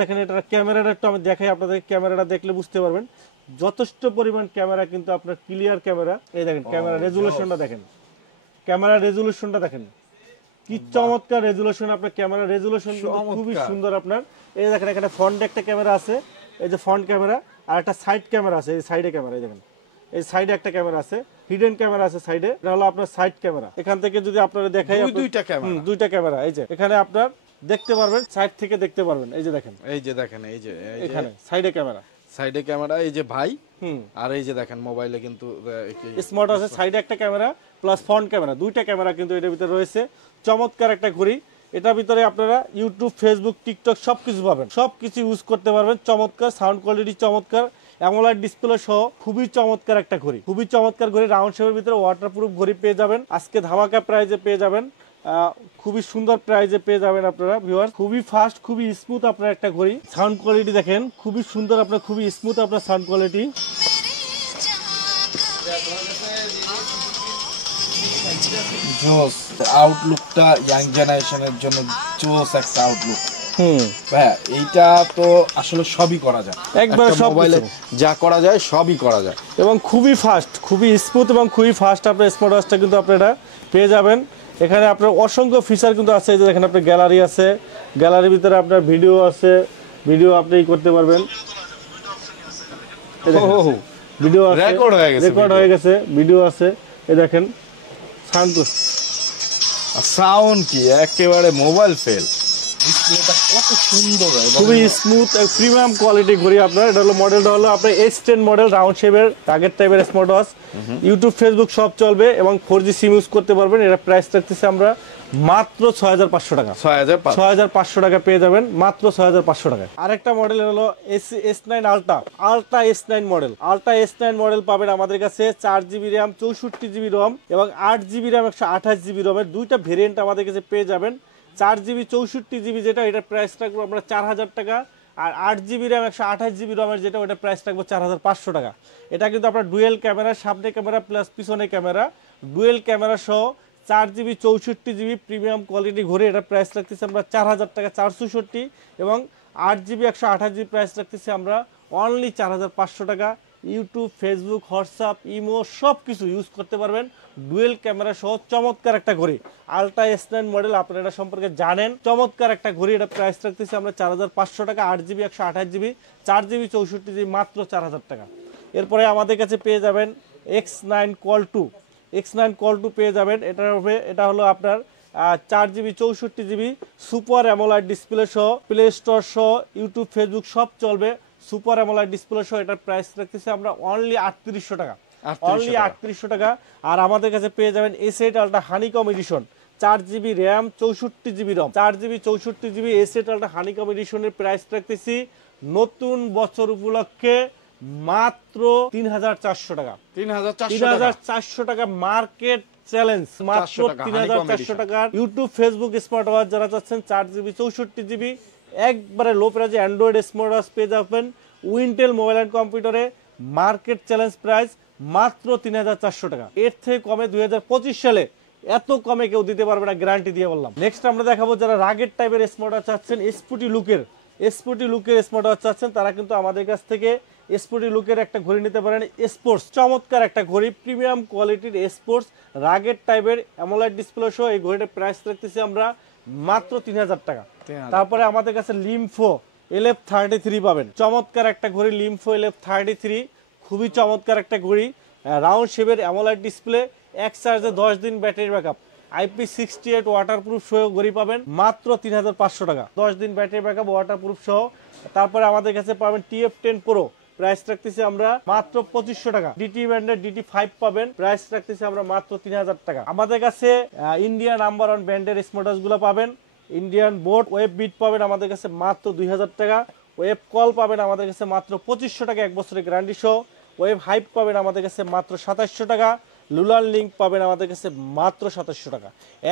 দেখেন, এটার ক্যামেরাটা একটু আমি দেখাই আপনাদের, ক্যামেরাটা দেখলে বুঝতে পারবেন যথেষ্ট পরিমাণ ক্যামেরা কিন্তু আপনার ক্লিয়ার ক্যামেরা। এই দেখেন ক্যামেরা রেজুলেশনটা দেখেন, কি চমৎকার রেজুলেশন। আপনার ক্যামেরা রেজুলেশন খুবই সুন্দর আপনার। এই দেখেন এখানে ফ্রন্ট একটা ক্যামেরা আছে, এই যে ফ্রন্ট ক্যামেরা, আর একটা সাইড ক্যামেরা আছে, এই সাইডে ক্যামেরা, এই দেখেন এই সাইডে একটা ক্যামেরা আছে, হিডেন ক্যামেরা আছে সাইডে, এটা হলো আপনার সাইড ক্যামেরা। এখান থেকে যদি আপনারা দেখাই, দুইটা ক্যামেরা, এই যে এখানে আপনার দেখতে পারবেন, সাইড থেকে দেখতে পারবেন। এই যে দেখেন, এই যে দেখেন, এই যে এখানে সাইডে ক্যামেরা, সাইডে ক্যামেরা, এই যে ভাই, আর এই যে দেখেন মোবাইলে কিন্তু স্মার্ট ওয়াচের সাইডে একটা ক্যামেরা প্লাস ফ্রন্ট ক্যামেরা, দুইটা ক্যামেরা কিন্তু এটার ভিতরে রয়েছে। চমৎকার একটা ঘড়ি। এটার ভিতরে আপনারা ইউটিউব, ফেসবুক, টিকটক সবকিছু পাবেন, সবকিছু ইউজ করতে পারবেন। চমৎকার সাউন্ড কোয়ালিটি, চমৎকার অ্যামোলেড ডিসপ্লে সহ খুবই চমৎকার একটা ঘড়ি, খুবই চমৎকার ঘড়ি। রাউন্ড শেপের ভিতরে ওয়াটারপ্রুফ ঘড়ি পেয়ে যাবেন, আজকে ধামাকা প্রাইজে পেয়ে যাবেন, খুবই সুন্দর প্রাইজে পেয়ে যাবেন আপনারা ভিউয়ার। খুবই ফাস্ট, খুবই স্মুথ আপনার একটা ঘড়ি। সাউন্ড কোয়ালিটি দেখেন খুবই সুন্দর, আপনার খুবই স্মুথ আপনার সাউন্ড কোয়ালিটি। জোস আউটলুকটা ইয়াং জেনারেশনের জন্য জোস একটা আউটলুক। হ্যাঁ, এইটা তো আসলে সবই করা যায়, একবার একটা সব মোবাইলে যা করা যায় সবই করা যায়, এবং খুবই ফাস্ট, খুবই স্মুথ এবং খুবই ফাস্ট আপনার স্মার্ট ওয়াচটা কিন্তু আপনারা পেয়ে যাবেন। এখানে আপনার অসংখ্য ফিচার কিন্তু আছে। এই যে দেখেন আপনার গ্যালারি আছে, গ্যালারির ভিতরে আপনার ভিডিও আছে, ভিডিও আপনি করতে পারবেন। ভিডিও আছে, রেকর্ড হয়ে গেছে, ভিডিও আছে। এই দেখেন সাউন্ড কি একেবারে মোবাইল ফেল, ডিসপ্লেটা কত সুন্দর, খুবই স্মুথ প্রিমিয়াম কোয়ালিটি ঘড়ি আপনার। এটা হলো মডেলটা হলো আপনার S10 মডেল, রাউন্ড শেপের টার্গেট টাইপের স্মার্ট ওয়াচ। ইউটিউব, ফেসবুক সব চলবে এবং 4G সিম ইউজ করতে পারবেন। এটা প্রাইস রাখতেছি আমরা মাত্র 6500 টাকা। 6500 টাকা পেয়ে যাবেন, মাত্র 6500 টাকা। আরেকটা মডেল হলো S9 ultra S9 model. Ultra S9 model পাবেন আমাদের কাছে 4GB র্যাম, 64GB রম এবং 8GB র্যাম, 128GB রমের দুইটা ভেরিয়েন্ট আমাদের কাছে পেয়ে যাবেন। 4GB 64GB যেটা, এটার প্রাইস রাখবো আমরা 4000 টাকা। আর 8GB র্যাম, 128GB রমের যেটা, ওটা প্রাইস রাখবো 4500 টাকা। এটা কিন্তু আপনার ডুয়েল ক্যামেরা, সামনে ক্যামেরা প্লাস পিছনে ক্যামেরা, ডুয়েল ক্যামেরা সহ 4GB 64GB প্রিমিয়াম কোয়ালিটি ঘড়ি। এটা প্রাইস রাখতেছি আমরা 4000 টাকা 464, এবং 8GB 128GB প্রাইস রাখতেছি আমরা অনলি 4500 টাকা। ইউটিউব, ফেসবুক, হোয়াটসঅ্যাপ, ইমো সব কিছু ইউজ করতে পারবেন ডুয়েল ক্যামেরা সহ। চমৎকার একটা ঘড়ি, আলট্রা S9 মডেল, আপনারা এটা সম্পর্কে জানেন। চমৎকার একটা ঘড়ি, এটা প্রাইস রাখতেছি আমরা 4500 টাকা। 8GB 128GB 4GB 64GB মাত্র 4000 টাকা। এরপরে আমাদের কাছে পেয়ে যাবেন X9 Call 2। X9 Call 2 পেয়ে যাবেন। এটা হলো আপনার 4GB 64GB super AMOLED display সহ, প্লে স্টোর সহ, ইউটিউব, ফেসবুক সব চলবে, সুপার অ্যামোলেড ডিসপ্লে সহ। এটার প্রাইস রাখতেছি আমরা অনলি 3800 টাকা, অনলি 3800 টাকা। আর আমাদের কাছে পেয়ে যাবেন S8 ultra honeycomb edition, 4GB ram, 64GB ROM, 4GB 64GB S8 ultra honeycomb এডিশনের প্রাইস রাখতেছি নতুন বছর উপলক্ষে মাত্র 3400 টাকা। 3400 টাকা মার্কেট চ্যালেঞ্জ, মাত্র 3400 টাকার ইউটিউব, ফেসবুক স্মার্ট ওয়াচ যারা চাচ্ছেন 4GB 64GB একবারে লো প্রাইসে অ্যান্ড্রয়েড স্মার্ট ওয়াচ পেয়ে যাবেন উইন্টেল মোবাইল অ্যান্ড কম্পিউটারে। মার্কেট চ্যালেঞ্জ প্রাইস মাত্র 3400 টাকা। এর থেকে কমে 2025 সালে এত কমে কেউ দিতে পারবে না, গ্যারান্টি দিয়ে বললাম। নেক্সট আমরা দেখাবো যারা রাগের টাইপের স্মার্ট ওয়াচ চাচ্ছেন, স্পোর্টি লুকের স্মার্ট ওয়াচ চাচ্ছেন, তারা কিন্তু আমাদের কাছ থেকে স্পোর্টি লুকের একটা ঘড়ি নিতে পারেন। স্পোর্টস চমৎকার একটা ঘড়ি, প্রিমিয়াম কোয়ালিটির স্পোর্টস রাগের টাইপের অ্যামোলেড ডিসপ্লে সহ এই ঘড়িটার প্রাইস রাখতেছি আমরা মাত্র 3000 টাকা। তারপরে আমাদের কাছে লিম্ফো LF33 পাবেন, চমৎকার একটা ঘড়ি লিম্ফো LF33, খুবই চমৎকার একটা ঘড়ি, রাউন্ড শেপের অ্যামোলেড ডিসপ্লে, এক চার্জে 10 দিন ব্যাটারি ব্যাকআপ, IP68 ওয়াটারপ্রুফ সহ ঘড়ি পাবেন মাত্র 3500 টাকা, 10 দিন ব্যাটারি ব্যাকআপ ওয়াটারপ্রুফ সহ। তারপরে আমাদের কাছে পাবেন TF10 Pro, প্রাইস রাখতেছি আমরা মাত্র 2500 টাকা। DT ব্র্যান্ডের DT5 পাবেন, প্রাইস রাখতেছি আমরা মাত্র 3000 টাকা। আমাদের কাছে ইন্ডিয়া নাম্বার 1 ব্র্যান্ডের স্মার্ট ওয়াচ গুলো পাবেন। ইন্ডিয়ান বোট ওয়েব বিট পাবেন আমাদের কাছে মাত্র 2000 টাকা। ওয়েব কল পাবেন আমাদের কাছে মাত্র 2500 টাকা, 1 বছরের গ্যারান্টি সহ। ওয়েব হাইপ পাবেন আমাদের কাছে মাত্র 2700 টাকা। লুলার লিঙ্ক পাবেন আমাদের কাছে মাত্র 2700 টাকা,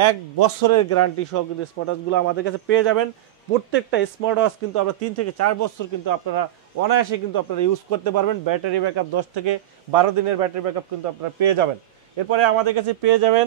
1 বছরের গ্যারান্টি সহ কিন্তু স্মার্ট ওয়াচগুলো আমাদের কাছে পেয়ে যাবেন। প্রত্যেকটা স্মার্ট ওয়াচ কিন্তু আমরা 3 থেকে 4 বছর কিন্তু আপনারা অনায়াসে কিন্তু আপনারা ইউজ করতে পারবেন। ব্যাটারি ব্যাকআপ 10 থেকে 12 দিনের ব্যাটারি ব্যাকআপ কিন্তু আপনারা পেয়ে যাবেন। এরপরে আমাদের কাছে পেয়ে যাবেন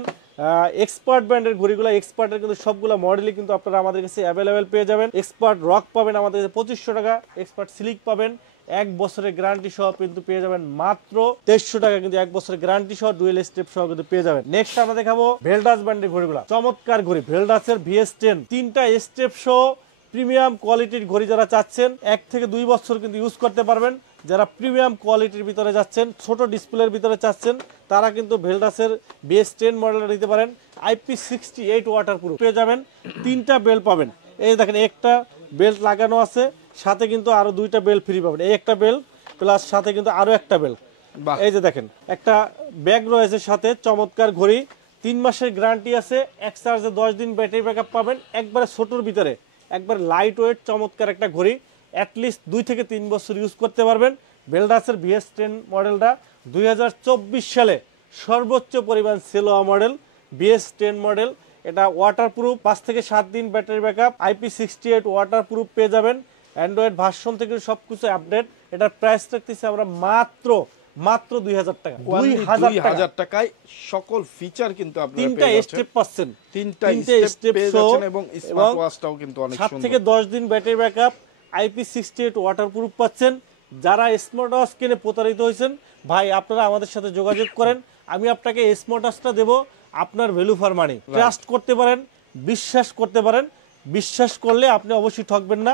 এক্সপার্ট ব্র্যান্ডের ঘড়িগুলো, এক্সপার্টের কিন্তু সবগুলো মডেলই কিন্তু আপনারা আমাদের কাছে অ্যাভেলেবেল পেয়ে যাবেন। এক্সপার্ট রক পাবেন আমাদের কাছে 2500 টাকা, এক্সপার্ট সিলিক পাবেন 1 বছরের গ্যারান্টি সহ কিন্তু পেয়ে যাবেন মাত্র 2300 টাকা, কিন্তু 1 বছরের গ্যারান্টি সহ ডুয়েল স্টেপ সহ কিন্তু পেয়ে যাবেন। নেক্সট আমরা দেখাবো ভেলডাস ব্র্যান্ডের ঘড়িগুলো, চমৎকার ঘড়ি ভেলডাসের VS10, 3টা স্টেপ সহ প্রিমিয়াম কোয়ালিটির ঘড়ি যারা চাচ্ছেন 1 থেকে 2 বছর কিন্তু ইউজ করতে পারবেন। যারা প্রিমিয়াম কোয়ালিটির ভিতরে যাচ্ছেন, ছোট ডিসপ্লের ভিতরে চাচ্ছেন, তারা কিন্তু ভেলডাসের VS10 মডেলটা নিতে পারেন। IP68 ওয়াটারপ্রুফ পেয়ে যাবেন। 3টা বেল্ট পাবেন, এই দেখেন একটা বেল্ট লাগানো আছে, সাথে কিন্তু আরো 2টা বেল্ট ফ্রি পাবেন। এই একটা বেল্ট প্লাস সাথে কিন্তু আরো একটা বেল্ট। বাহ। এই যে দেখেন একটা ব্যাগ রয়েছে সাথে, চমৎকার ঘড়ি, 3 মাসের গ্যারান্টি আছে, এক চার্জে 10 দিন ব্যাটারি ব্যাকআপ পাবেন, একবারে ছোটর ভিতরে একবার লাইট ওয়েট চমৎকার একটা ঘড়ি, অ্যাটলিস্ট 2 থেকে 3 বছর ইউজ করতে পারবেন। বেলডাসের VS10 মডেলটা 2024 সালে সর্বোচ্চ পরিমাণ সেল হওয়া মডেল, VS10 মডেল। এটা ওয়াটারপ্রুফ, 5 থেকে 7 দিন ব্যাটারি ব্যাকআপ, IP68 ওয়াটারপ্রুফ পেয়ে যাবেন, অ্যান্ড্রয়েড ভার্সন থেকে সবকিছু আপডেট। এটার প্রাইস রাখতেছি আমরা মাত্র 2000 টাকা। 2000 টাকায় সকল ফিচার কিন্তু আপনারা তিনটা পেয়ে যাচ্ছেন। স্টেপ পাচ্ছেন, তিনটা স্টেপ পেয়ে যাচ্ছেন এবং স্মার্ট ওয়াচটাও কিন্তু অনেক 7 সুন্দর। থেকে 10 দিন ব্যাটারি ব্যাকআপ, IP68 ওয়াটারপ্রুফ পাচ্ছেন। যারা স্মার্ট ওয়াচ কিনে প্রতারিত হয়েছেন ভাই, আপনারা আমাদের সাথে যোগাযোগ করেন, আমি আপনাকে স্মার্ট ওয়াচটা দেবো আপনার ভ্যালু ফর মানি। ট্রাস্ট করতে পারেন, বিশ্বাস করতে পারেন, বিশ্বাস করলে আপনি অবশ্যই ঠকবেন না।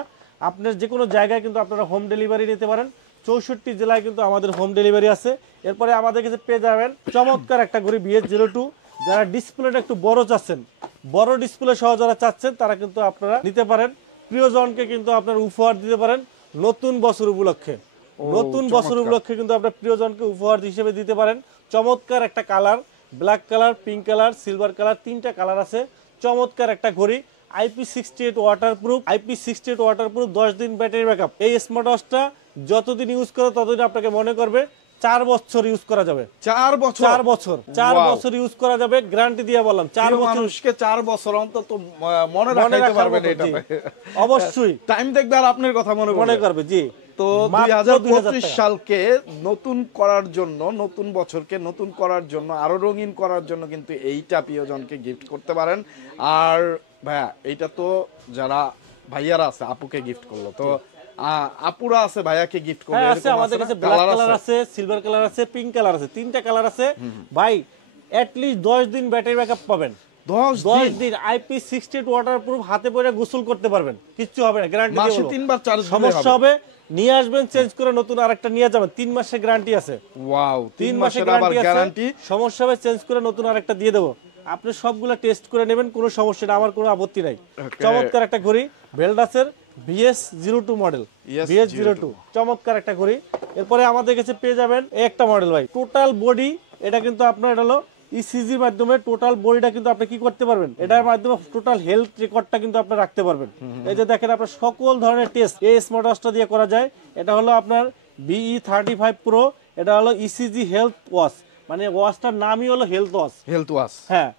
আপনার যে কোনো জায়গায় কিন্তু আপনারা হোম ডেলিভারি নিতে পারেন, 64 জেলায় কিন্তু আমাদের হোম ডেলিভারি আছে। এরপরে আমাদের কাছে পেয়ে যাবেন চমৎকার একটা ঘড়ি BS02। যারা ডিসপ্লেটা একটু বড় চাচ্ছেন, বড় ডিসপ্লে সহ যারা চাচ্ছেন, তারা কিন্তু আপনারা নিতে পারেন। প্রিয়জনকে কিন্তু আপনার উপহার দিতে পারেন নতুন বছর উপলক্ষে। নতুন বছর উপলক্ষে কিন্তু আপনার প্রিয়জনকে উপহার হিসেবে দিতে পারেন। চমৎকার একটা colour, black colour, pink colour, silver colour, 3টা কালার আছে। চমৎকার একটা ঘড়ি, IP68 ওয়াটারপ্রুফ, IP68 ওয়াটারপ্রুফ, 10 দিন ব্যাটারি ব্যাকআপ। এই স্মার্ট ওয়াচটা যতদিন ইউজ করে ততদিন আপনাকে মনে করবে 4 বছর ইউজ করা যাবে। 4 বছর 4 বছর ইউজ করা যাবে, গ্যারান্টি দিয়ে বললাম। 4 বছর মানুষকে 4 বছর অন্তত মনে রাখতে পারবেন এটা। অবশ্যই টাইম দেখবে আর আপনার কথা মনে করবে। জি, তো মাত্র 2025 সালকে নতুন করার জন্য, নতুন বছরকে নতুন করার জন্য, আরো রঙিন করার জন্য কিন্তু এইটা প্রিয়জনকে গিফট করতে পারেন। আর ভাইয়া এইটা তো যারা ভাইয়ারা আছে আপুকে গিফট করলো, তো আপুরা আছে ভাইয়াকে গিফট করলো, হ্যাঁ আছে। আমাদের কাছে ব্ল্যাক কালার আছে, সিলভার কালার আছে, পিঙ্ক কালার আছে, 3টা কালার আছে ভাই। অ্যাটলিস্ট 10 দিন ব্যাটারি ব্যাকআপ পাবেন। 10 দিন IP68 ওয়াটারপ্রুফ, হাতে পরে গোসল করতে পারবেন, কিচ্ছু হবে না, গ্যারান্টি দিয়ে মাসে বলবো। 3 বার চার্জ দিলে সমস্যা হবে। হবে নিয়ে আসবেন, চেঞ্জ করে নতুন আরেকটা নিয়ে যাবেন, 3 মাসের গ্যারান্টি আছে। ওয়াও, 3 মাসের মাসের আবার গ্যারান্টি। সমস্যা হবে চেঞ্জ করে নতুন আরেকটা দিয়ে দেবো। আপনি সবগুলা টেস্ট করে নেবেন, কোনো সমস্যা নেই, আমার কোনো আপত্তি নাই। চমৎকার একটা ঘড়ি, বেলডাসের VS02 মডেল, VS02 চমৎকার একটা ঘড়ি। এরপরে আমাদের কাছে পেয়ে যাবেন এই একটা মডেল ভাই, টোটাল বডি। এটা কিন্তু আপনার এটা হলো ইসিজির মাধ্যমে টোটাল বডিটা কিন্তু আপনি কি করতে পারবেন, এটার মাধ্যমে টোটাল হেলথ রেকর্ডটা কিন্তু আপনি রাখতে পারবেন। এই যে দেখেন, আপনার সকল ধরনের টেস্ট এই স্মার্ট ওয়াচটা দিয়ে করা যায়। এটা হলো আপনার BE35 Pro, এটা হলো ইসিজি হেলথ ওয়াচ, মানে ওয়াচটার নামই হলো হেলথ ওয়াচ। হেলথ ওয়াচ, হ্যাঁ,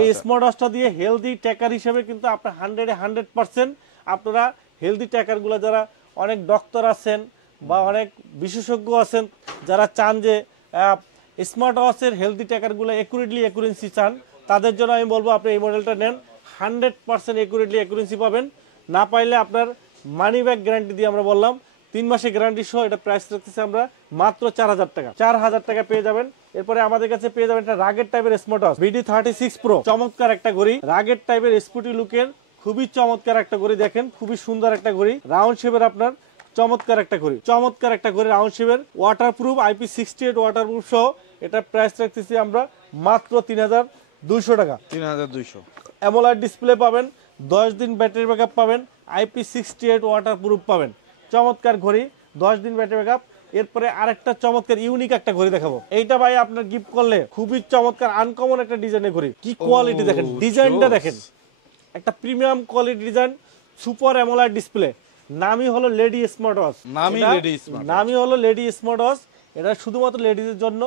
এই স্মার্ট ওয়াচটা দিয়ে হেলদি ট্র্যাকার হিসেবে কিন্তু আপনার 100% আপনারা হেলদি ট্র্যাকারগুলো, যারা অনেক ডক্টর আছেন বা অনেক বিশেষজ্ঞ আছেন, যারা চান যে স্মার্ট ওয়াচের হেলদি ট্র্যাকারগুলো অ্যাকুরেন্সি চান, তাদের জন্য আমি বলবো আপনি এই মডেলটা নেন। 100% অ্যাকুরেন্সি পাবেন। না পাইলে আপনার মানি ব্যাক গ্যারান্টি দিয়ে আমরা বললাম 3 মাসের গ্যারান্টি সহ এটা প্রাইস রাখতেছে আমরা মাত্র 4000 টাকা। 4000 টাকা পেয়ে যাবেন। এরপরে আমাদের কাছে পেয়ে যাবেন একটা রাগেড টাইপের স্মার্ট ওয়াচ, BD36 Pro, চমৎকার একটা ঘড়ি, রাগেড টাইপের স্কুটি লুকের, খুবই চমৎকার একটা ঘড়ি। দেখেন খুবই সুন্দর একটা ঘড়ি, রাউন্ড শেপের, আপনার চমৎকার একটা ঘড়ি, চমৎকার একটা ঘড়ি রাউন্ড শেপের, ওয়াটারপ্রুফ, IP68 ওয়াটারপ্রুফ সহ এটা প্রাইস রাখতেছি আমরা মাত্র 3200 টাকা। 3200। অ্যামোলেড ডিসপ্লে পাবেন, 10 দিন ব্যাটারি ব্যাকআপ পাবেন, IP68 ওয়াটারপ্রুফ পাবেন। চমৎকার ঘড়ি, 10 দিন ব্যাটারি ব্যাকআপ। এরপরে আরেকটা চমৎকার ইউনিক একটা ঘড়ি দেখাবো। এইটা ভাই আপনার গিফট করলে খুবই চমৎকার আনকমন একটা ডিজাইনের ঘড়ি। কি কোয়ালিটি দেখেন, ডিজাইনটা দেখেন, একটা premium quality design, super AMOLED display. নামই হলো লেডি স্মার্ট ওয়াচ, নামই হলো লেডি স্মার্ট ওয়াচ। এটা শুধুমাত্র লেডিজের জন্য।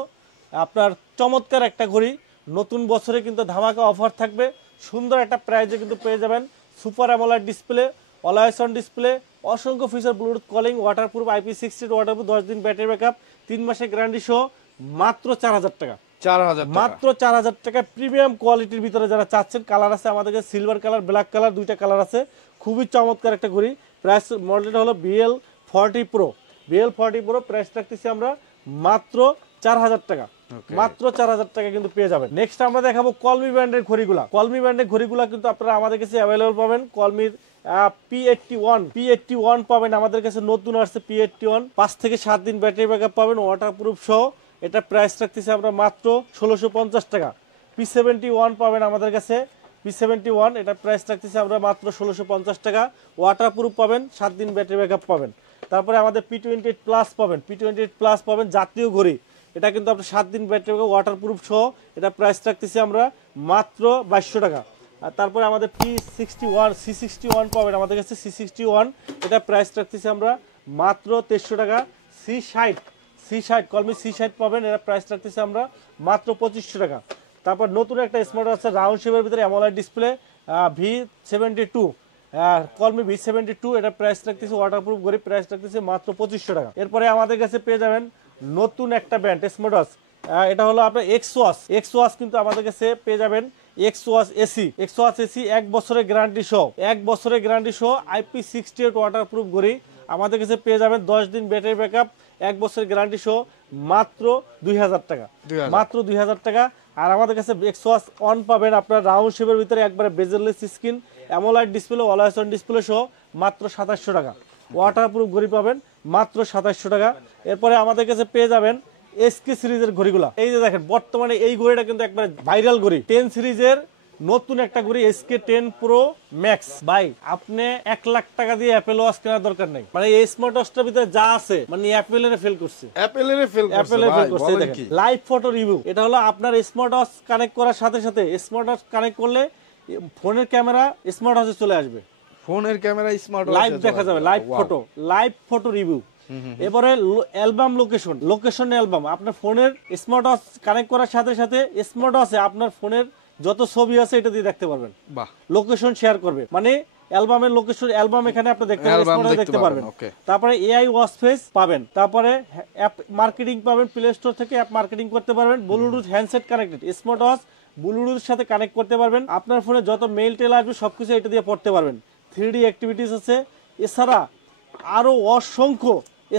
আপনার চমৎকার একটা ঘড়ি, নতুন বছরে কিন্তু ধামাকা অফার থাকবে, সুন্দর একটা প্রাইজে কিন্তু পেয়ে যাবেন। Super AMOLED display, always on display, অসংখ্য feature, bluetooth calling, waterproof, IP68 waterproof, 10 দিন ব্যাটারি ব্যাকআপ, 3 মাসের গ্যারান্টি সহ মাত্র 4000 টাকা। 4000 মাত্র 4000 টাকা প্রিমিয়াম কোয়ালিটির ভিতরে যারা চাচ্ছেন। কালার আছে আমাদের কাছে সিলভার কালার, ব্ল্যাক কালার, 2টা কালার আছে। খুবই চমৎকার একটা ঘড়ি। প্রাইস মডেলটা হলো BL40 Pro, BL40 Pro price রাখতেছি আমরা মাত্র 4000 টাকা। মাত্র 4000 টাকা কিন্তু পেয়ে যাবেন। নেক্সট আমরা দেখাবো কলমি ব্র্যান্ডের ঘড়িগুলা। কলমি ব্র্যান্ডের ঘড়িগুলা কিন্তু আপনারা আমাদের কাছে অ্যাভেলেবল পাবেন। কলমির P81 পাবেন আমাদের কাছে, নতুন আসছে P81, 5 থেকে 7 দিন ব্যাটারি ব্যাকআপ পাবেন, ওয়াটারপ্রুফ সহ। এটা প্রাইস রাখতেছি আমরা মাত্র 1650 টাকা। P71 পাবেন আমাদের কাছে, P71 এটা প্রাইস রাখতেছি আমরা মাত্র 1650 টাকা। ওয়াটারপ্রুফ পাবেন, 7 দিন ব্যাটারি ব্যাকআপ পাবেন। তারপরে আমাদের P28 প্লাস পাবেন, P28 প্লাস পাবেন জাতীয় ঘড়ি। এটা কিন্তু আপনার 7 দিন ব্যাটারি ওয়াটারপ্রুফ সহ, এটা প্রাইস রাখতেছি আমরা মাত্র 2200 টাকা। আর তারপরে আমাদের C61 পাবেন আমাদের কাছে, C61 এটা প্রাইস রাখতেছি আমরা মাত্র 2300 টাকা। C60 কলমি C60 পাবেন, এটা প্রাইস রাখতেছি আমরা মাত্র 2500 টাকা। তারপর নতুন একটা স্মার্ট আছে রাউন্ড শেপের ভিতরে অ্যামোলেড ডিসপ্লে V72, কলমি V72, এটা প্রাইস রাখতেছি ওয়াটারপ্রুফ ঘড়ি, প্রাইস রাখতেছি মাত্র 2500 টাকা। এরপরে আমাদের কাছে পেয়ে যাবেন নতুন একটা ব্র্যান্ড স্মার্ট ওয়াচ, এটা হলো আপনার এক্সওয়াচ কিন্তু আমাদের কাছে পেয়ে যাবেন এক্সওয়াচ এসি 1 বছরের গ্যারান্টি সহ, 1 বছরের গ্যারান্টি সহ IP68 ওয়াটারপ্রুফ ঘড়ি আমাদের কাছে পেয়ে যাবেন, 10 দিন ব্যাটারি ব্যাকআপ, 1 বছরের গ্যারান্টি সহ মাত্র 2000 টাকা, মাত্র 2000 টাকা। আর আমাদের কাছে এক্সওয়াচ অন পাবেন আপনার রাউন্ড শেপের ভিতরে একবারে bezel-less screen, AMOLED display, always on display সহ মাত্র 2700 টাকা। ওয়াটারপ্রুফ ঘড়ি পাবেন মাত্র 2700 টাকা। এরপরে আমাদের কাছে পেয়ে যাবেন SK সিরিজের ঘড়িগুলো। এই যে দেখেন বর্তমানে এই ঘড়িটা কিন্তু একবারে ভাইরাল ঘড়ি, 10 সিরিজের নতুন একটা ঘড়ি SK10 Pro Max। ভাই আপনি 1 লাখ টাকা দিয়ে অ্যাপেল ওয়াচ কেনার দরকার নেই, মানে এই স্মার্ট ওয়াচটার ভিতরে যা আছে মানে অ্যাপেলের ফেল করছে, লাইভ ফটো রিভিউ। এটা হলো আপনার স্মার্ট ওয়াচ কানেক্ট করার সাথে সাথে, স্মার্ট ওয়াচ কানেক্ট করলে ফোনের ক্যামেরা স্মার্ট ওয়াচে চলে আসবে, ফোনের ক্যামেরা স্মার্ট লাইভ দেখা যাবে, লাইভ ফটো রিভিউ। এবারে অ্যালবাম লোকেশন অ্যালবাম, আপনার ফোনের স্মার্ট ওয়াচ কানেক্ট করার সাথে সাথে স্মার্ট ওয়াচে আপনার ফোনের যত ছবি আছে এটা দিয়ে দেখতে পারবেন, লোকেশন শেয়ার করবে, মানে অ্যালবামের লোকেশন অ্যালবাম এখানে আপনি দেখতে পারবেন। তারপরে AI ওয়াচ ফেস পাবেন, তারপরে অ্যাপ মার্কেটিং পাবেন, প্লে স্টোর থেকে অ্যাপ মার্কেটিং করতে পারবেন, bluetooth handset connected smart watch ব্লুটুথের সাথে কানেক্ট করতে পারবেন, আপনার ফোনে যত মেইল টেল আসবে সবকিছু এটা দিয়ে পড়তে পারবেন, 3D অ্যাক্টিভিটিস আছে। এছাড়া আরো অসংখ্য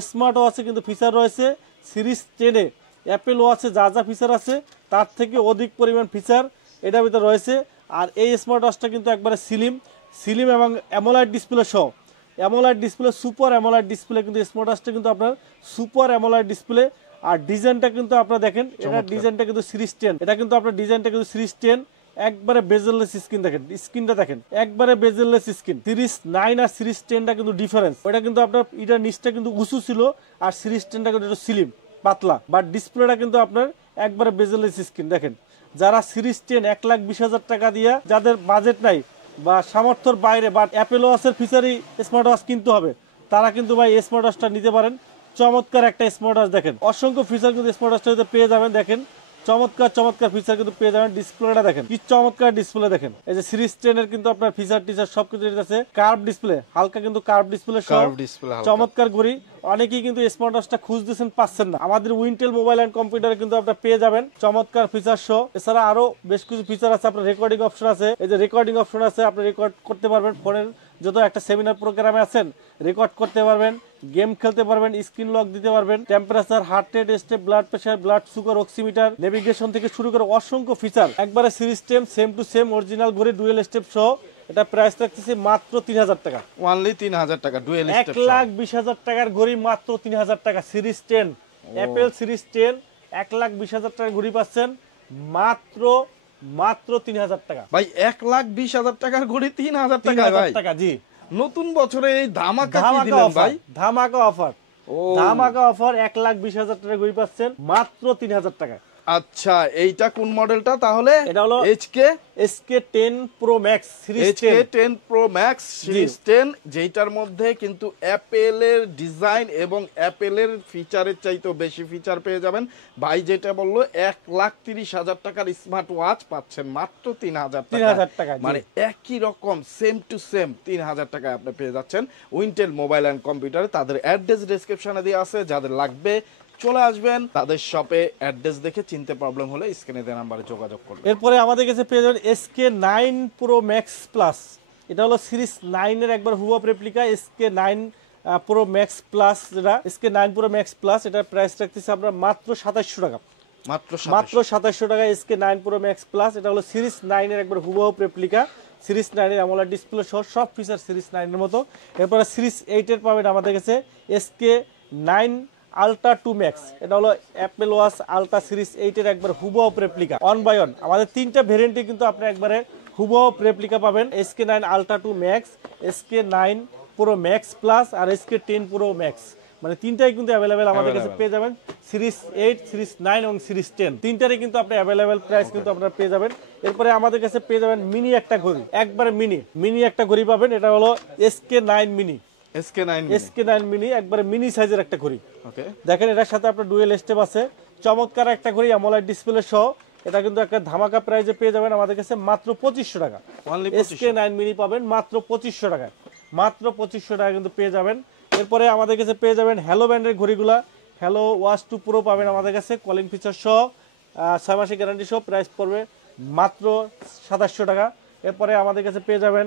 স্মার্ট ওয়াচে কিন্তু ফিচার রয়েছে, সিরিজ 10-এ অ্যাপেল ওয়াচে যা যা ফিচার আছে তার থেকে অধিক পরিমাণ ফিচার এটার ভিতরে রয়েছে। আর এই স্মার্ট ওয়াচটা কিন্তু একবারে সিলিম এবং অ্যামোলেড ডিসপ্লে সহ, AMOLED display, super AMOLED display কিন্তু স্মার্ট ওয়াচটা কিন্তু আপনার সুপার অ্যামোলেড ডিসপ্লে। আর ডিজাইনটা কিন্তু আপনারা দেখেন, এটা ডিজাইনটা কিন্তু সিরিজ 10, এটা কিন্তু আপনার ডিজাইনটা কিন্তু সিরিজ 10, একবারে বেজেললেস স্ক্রিন। দেখেন স্ক্রিনটা দেখেন, একবারে বেজেললেস স্ক্রিন। সিরিজ 9 আর সিরিজ 10টা কিন্তু ডিফারেন্স, ওটা কিন্তু আপনার এটার নিচটা কিন্তু উঁচু ছিল আর সিরিজ 10টা কিন্তু একটু স্লিম পাতলা, বাট ডিসপ্লেটা কিন্তু আপনার একবারে বেজেললেস স্ক্রিন। দেখেন যারা সিরিজ 10 1,20,000 টাকা দিয়ে, যাদের বাজেট নাই বা সামর্থ্যের বাইরে বাট অ্যাপেল ওয়াচের ফিচারই স্মার্ট ওয়াচ কিনতে হবে, তারা কিন্তু ভাই স্মার্ট ওয়াচটা নিতে পারেন। চমৎকার একটা স্মার্ট ওয়াচ, দেখেন অসংখ্য ফিচার কিন্তু স্মার্ট ওয়াচটা পেয়ে যাবেন। দেখেন চমৎকার ফিচার কিন্তু পেয়ে যাবেন। ডিসপ্লেটা দেখেন কি চমৎকার ডিসপ্লে, দেখেন এই যে সিরিজ 10 এর কিন্তু আপনার ফিচার টিচার সবকিছু আছে। কার্ভ ডিসপ্লে, হালকা কিন্তু কার্ভ ডিসপ্লে সহ চমৎকার ঘড়ি। অনেকেই কিন্তু স্মার্ট ওয়াচটা খুঁজতেছেন, পাচ্ছেন না, আমাদের উইন্টেল মোবাইল এন্ড কম্পিউটারে কিন্তু আপনারা পেয়ে যাবেন চমৎকার ফিচার সহ। এছাড়া আরো বেশ কিছু ফিচার আছে, আপনার রেকর্ডিং অপশন আছে, এই যে রেকর্ডিং অপশন আছে, আপনি রেকর্ড করতে পারবেন, ফোনের যত একটা সেমিনার প্রোগ্রামে আছেন রেকর্ড করতে পারবেন, গেম খেলতে পারবেন, স্ক্রিন লক দিতে পারবেন, temperature, heart rate, step, blood pressure, blood sugar, oximeter, navigation থেকে শুরু করে অসংখ্য ফিচার, একবারে series same to same original ঘড়ি ডুয়েল স্টেপ সহ। এটা প্রাইস রাখতেছি মাত্র 3000 টাকা, অনলি 3000 টাকা ডুয়েল স্টেপ, 1,20,000 টাকার ঘড়ি মাত্র 3000 টাকা। সিরিজ 10 অ্যাপেল সিরিজ 10 1,20,000 টাকার ঘড়ি পাচ্ছেন মাত্র 3000 টাকা। ভাই 1,20,000 টাকার ঘড়ি 3000 টাকা, ভাই জি নতুন বছরে এই ধামাকা কি দিলেন ভাই? ধামাকা অফার 1,20,000 টাকার ঘড়ি পাচ্ছেন মাত্র 3000 টাকা। আচ্ছা এইটা কোন মডেলটা তাহলে? এটা হলো SK10 Pro Max series 10, SK10 Pro Max series 10, যেটার মধ্যে কিন্তু অ্যাপেলের ডিজাইন এবং অ্যাপেলের ফিচারের চাইতেও বেশি ফিচার পেয়ে যাবেন। ভাই যেটা বললো 1,30,000 টাকার স্মার্ট ওয়াচ পাচ্ছেন মাত্র 3000 টাকা, মানে একই রকম সেম টু সেম 3000 টাকায় আপনি পেয়ে যাচ্ছেন উইন্টেল মোবাইল এন্ড কম্পিউটারে। তাদের অ্যাড্রেস ডেসক্রিপশনে দেওয়া আছে, যাদের লাগবে চলে আসবেন তাদের শপে, অ্যাড্রেস দেখে চিনতে প্রবলেম হলে স্ক্রিনে দেওয়া নম্বরে যোগাযোগ করবেন। এরপরে আমাদের কাছে পেয়ে যাবেন SK9 Pro Max Plus, এটা হলো সিরিজ 9 এর একবার হুবহু replica SK9 Pro Max Plus, যেটা SK9 Pro Max Plus, এটার প্রাইস রাখতেছি আমরা মাত্র 2700 টাকা, মাত্র 2700 টাকা SK9 Pro Max Plus। এটা হলো সিরিজ 9 এর একবার হুবহু রেপ্লিকা, সিরিজ 9 এর অ্যামোলেড ডিসপ্লে সহ সব ফিচার সিরিজ 9 এর মতো। এরপরে সিরিজ 8 এর পাবেন আমাদের কাছে SK9 আলট্রা 2 ম্যাক্স, এটা হলো অ্যাপেল ওয়াচ আলট্রা সিরিজ 8 এর একবার হুবহু রেপ্লিকা, অন বাই অন আমাদের 3টা ভেরিয়েন্টে কিন্তু আপনি একবারে হুবহু রেপ্লিকা পাবেন। SK9 ultra 2 max, SK9 pro max plus আর SK10 প্রো ম্যাক্স, মানে তিনটাই কিন্তু অ্যাভেলেবেল আমাদের কাছে পেয়ে যাবেন। সিরিজ 8, সিরিজ 9 এবং সিরিজ 10 তিনটারই কিন্তু আপনি অ্যাভেলেবেল প্রাইস কিন্তু আপনারা পেয়ে যাবেন। এরপরে আমাদের কাছে পেয়ে যাবেন মিনি একটা ঘড়ি, একবারে মিনি একটা ঘড়ি পাবেন। এটা হলো SK9 মিনি, SK9 মিনি, একবারে মিনি সাইজের একটা ঘড়ি। ওকে, দেখেন এটার সাথে আপনার ডুয়েল স্টেপ আছে, চমৎকার একটা ঘড়ি অ্যামোলেড ডিসপ্লে সহ। এটা কিন্তু একটা ধামাকা প্রাইসে পেয়ে যাবেন আমাদের কাছে মাত্র 2500 টাকা। SK9 মিনি পাবেন মাত্র 2500 টাকায়, মাত্র 2500 টাকা কিন্তু পেয়ে যাবেন। এরপরে আমাদের কাছে পেয়ে যাবেন হ্যালো ব্র্যান্ডের ঘড়িগুলা, হ্যালো ওয়াচ 2 প্রো পাবেন আমাদের কাছে, কলিং ফিচার সহ, 6 মাসের গ্যারান্টি সহ। প্রাইস পড়বে মাত্র 2700 টাকা। এরপরে আমাদের কাছে পেয়ে যাবেন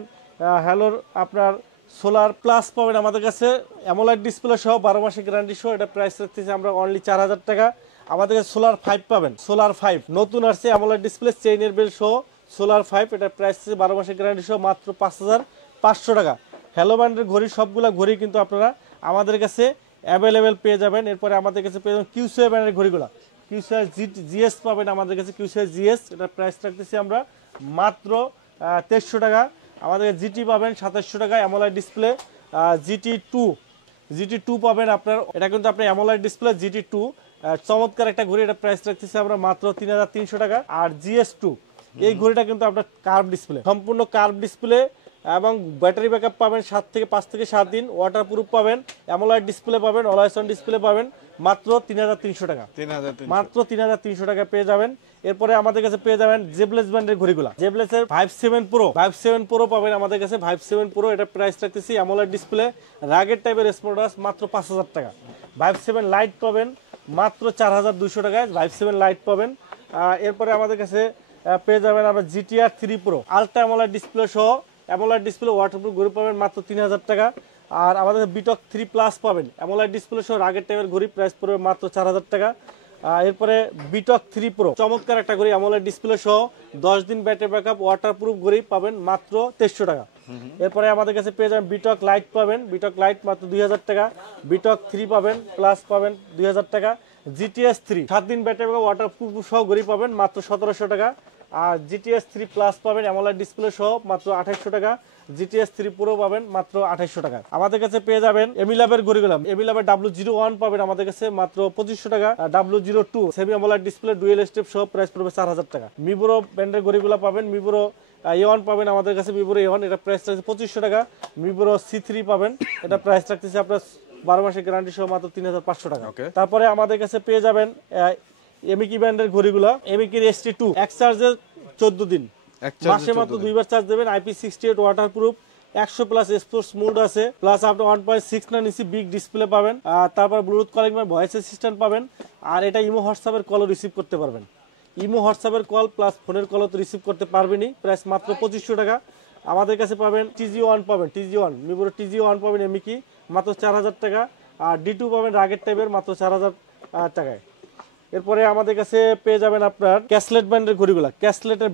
হ্যালোর আপনার সোলার প্লাস পাবেন আমাদের কাছে, অ্যামোলেড ডিসপ্লে সহ, 12 মাসের গ্যারান্টি সহ। এটা প্রাইস রাখতেছি আমরা অনলি 4000 টাকা। আমাদের কাছে সোলার 5 পাবেন, সোলার 5 নতুন আসছে, অ্যামোলেড ডিসপ্লে, চেইনের বেল সহ সোলার 5। এটা প্রাইস 12 মাসের গ্যারান্টি সহ মাত্র 5500 টাকা। হ্যালো ব্র্যান্ডের ঘড়ি সবগুলা ঘড়ি কিন্তু আপনারা আমাদের কাছে অ্যাভেলেবেল পেয়ে যাবেন। এরপরে আমাদের কাছে পেয়ে যাবেন কিউসিআই ব্র্যান্ডের ঘড়িগুলো, কিউসিআই জিএস পাবেন আমাদের কাছে, কিউসিআই জিএস। এটা প্রাইস রাখতেছি আমরা মাত্র 2300 টাকা। আমাদের জিটি পাবেন 2700 টাকা, অ্যামোলেড ডিসপ্লে GT2 পাবেন আপনার। এটা কিন্তু আপনার অ্যামোলেড ডিসপ্লে GT2, চমৎকার একটা ঘড়ি। এটা প্রাইস রাখতেছি আমরা মাত্র 3300 টাকা। আর GS2 এই ঘড়িটা কিন্তু আপনার কার্ভ ডিসপ্লে, সম্পূর্ণ কার্ভ ডিসপ্লে এবং ব্যাটারি ব্যাকআপ পাবেন 5 থেকে 7 দিন, ওয়াটারপ্রুফ পাবেন, অ্যামোলেড ডিসপ্লে পাবেন, অলওয়েজ অন ডিসপ্লে পাবেন মাত্র 3300 টাকা, মাত্র 3300 টাকা পেয়ে যাবেন। এরপরে আমাদের কাছে পেয়ে যাবেন জেবলেস ব্র্যান্ডের ঘড়িগুলা, জেবলেসের 57 প্রো পাবেন আমাদের কাছে, 57 প্রো। এটা প্রাইস রাখতেছি অ্যামোলেড ডিসপ্লে, রাগের টাইপের স্মার্টওয়াচ মাত্র 5000 টাকা। 57 লাইট পাবেন মাত্র 4200 টাকায়, 57 লাইট পাবেন। এরপরে আমাদের কাছে পেয়ে যাবেন আমরা GTR 3 pro ultra AMOLED display সহ, অ্যামোলেড ডিসপ্লে ওয়াটারপ্রুফ ঘড়ি পাবেন মাত্র 3000 টাকা। আর আমাদের বিটক 3 প্লাস পাবেন অ্যামোলেড ডিসপ্লে সহ, রাগের টাইপের ঘড়ি, প্রাইস পড়বে মাত্র 4000 টাকা। এরপরে বিটক 3 প্রো চমৎকার একটা ঘড়ি, অ্যামোলেড ডিসপ্লে সহ, 10 দিন ব্যাটারি ব্যাকআপ, ওয়াটারপ্রুফ ঘড়ি পাবেন মাত্র 2300 টাকা। এরপরে আমাদের কাছে পেয়ে যাবেন বিটক লাইট পাবেন, বিটক লাইট মাত্র 2000 টাকা। বিটক 3 পাবেন প্লাস পাবেন 2000 টাকা। GTS 3 7 দিন ব্যাটারি ব্যাকআপ, ওয়াটারপ্রুফ সহ ঘড়ি পাবেন মাত্র 1700 টাকা। আর GTS 3 প্লাস পাবেন অ্যামোলেড ডিসপ্লে সহ মাত্র 2800 টাকা। GTS 3 প্রো পাবেন মাত্র 2800 টাকা। আমাদের কাছে পেয়ে যাবেন এমিলাবের ঘড়িগুলো, এমিলাবের W01 পাবেন আমাদের কাছে মাত্র 2500 টাকা। W02 semi AMOLED display dual step সহ, প্রাইস পড়বে 4000 টাকা। মিবোরো ব্র্যান্ডের ঘড়িগুলো পাবেন, মিবোরো A1 পাবেন আমাদের কাছে, মিবোরো A1, এটা প্রাইস রাখছে 2500 টাকা। মিবোরো C3 পাবেন, এটা প্রাইস রাখতেছে আপনার 12 মাসের গ্যারান্টি সহ মাত্র 3500 টাকা। তারপরে আমাদের কাছে পেয়ে যাবেন এমিকি ব্র্যান্ডের ঘড়িগুলো, এমিকির ST2 এক চার্জে 14 দিন, মাসে মাত্র 2 বার চার্জ দেবেন, IP68 waterproof, 100 plus sports mode আছে, প্লাস আপনি 1.69 ইঞ্চি বিগ ডিসপ্লে পাবেন। তারপর ব্লুটুথ কলিং বা ভয়েস অ্যাসিস্ট্যান্ট পাবেন। আর এটা ইমো হোয়াটসঅ্যাপের কলও রিসিভ করতে পারবেন, ইমো হোয়াটসঅ্যাপের কল প্লাস ফোনের কলও তো রিসিভ করতে পারবেনই। প্রাইস মাত্র 2500 টাকা। আমাদের কাছে পাবেন TG1 পাবেন, TG1 মিবোর TG1 পাবেন এমিকি মাত্র 4000 টাকা। আর D2 পাবেন রাগের টাইপের মাত্র 4000 টাকায়। এরপরে আমাদের কাছে পেয়ে যাবেন আপনার ক্যাসলেট ব্র্যান্ডের ঘড়িগুলা, ক্যাসলেটের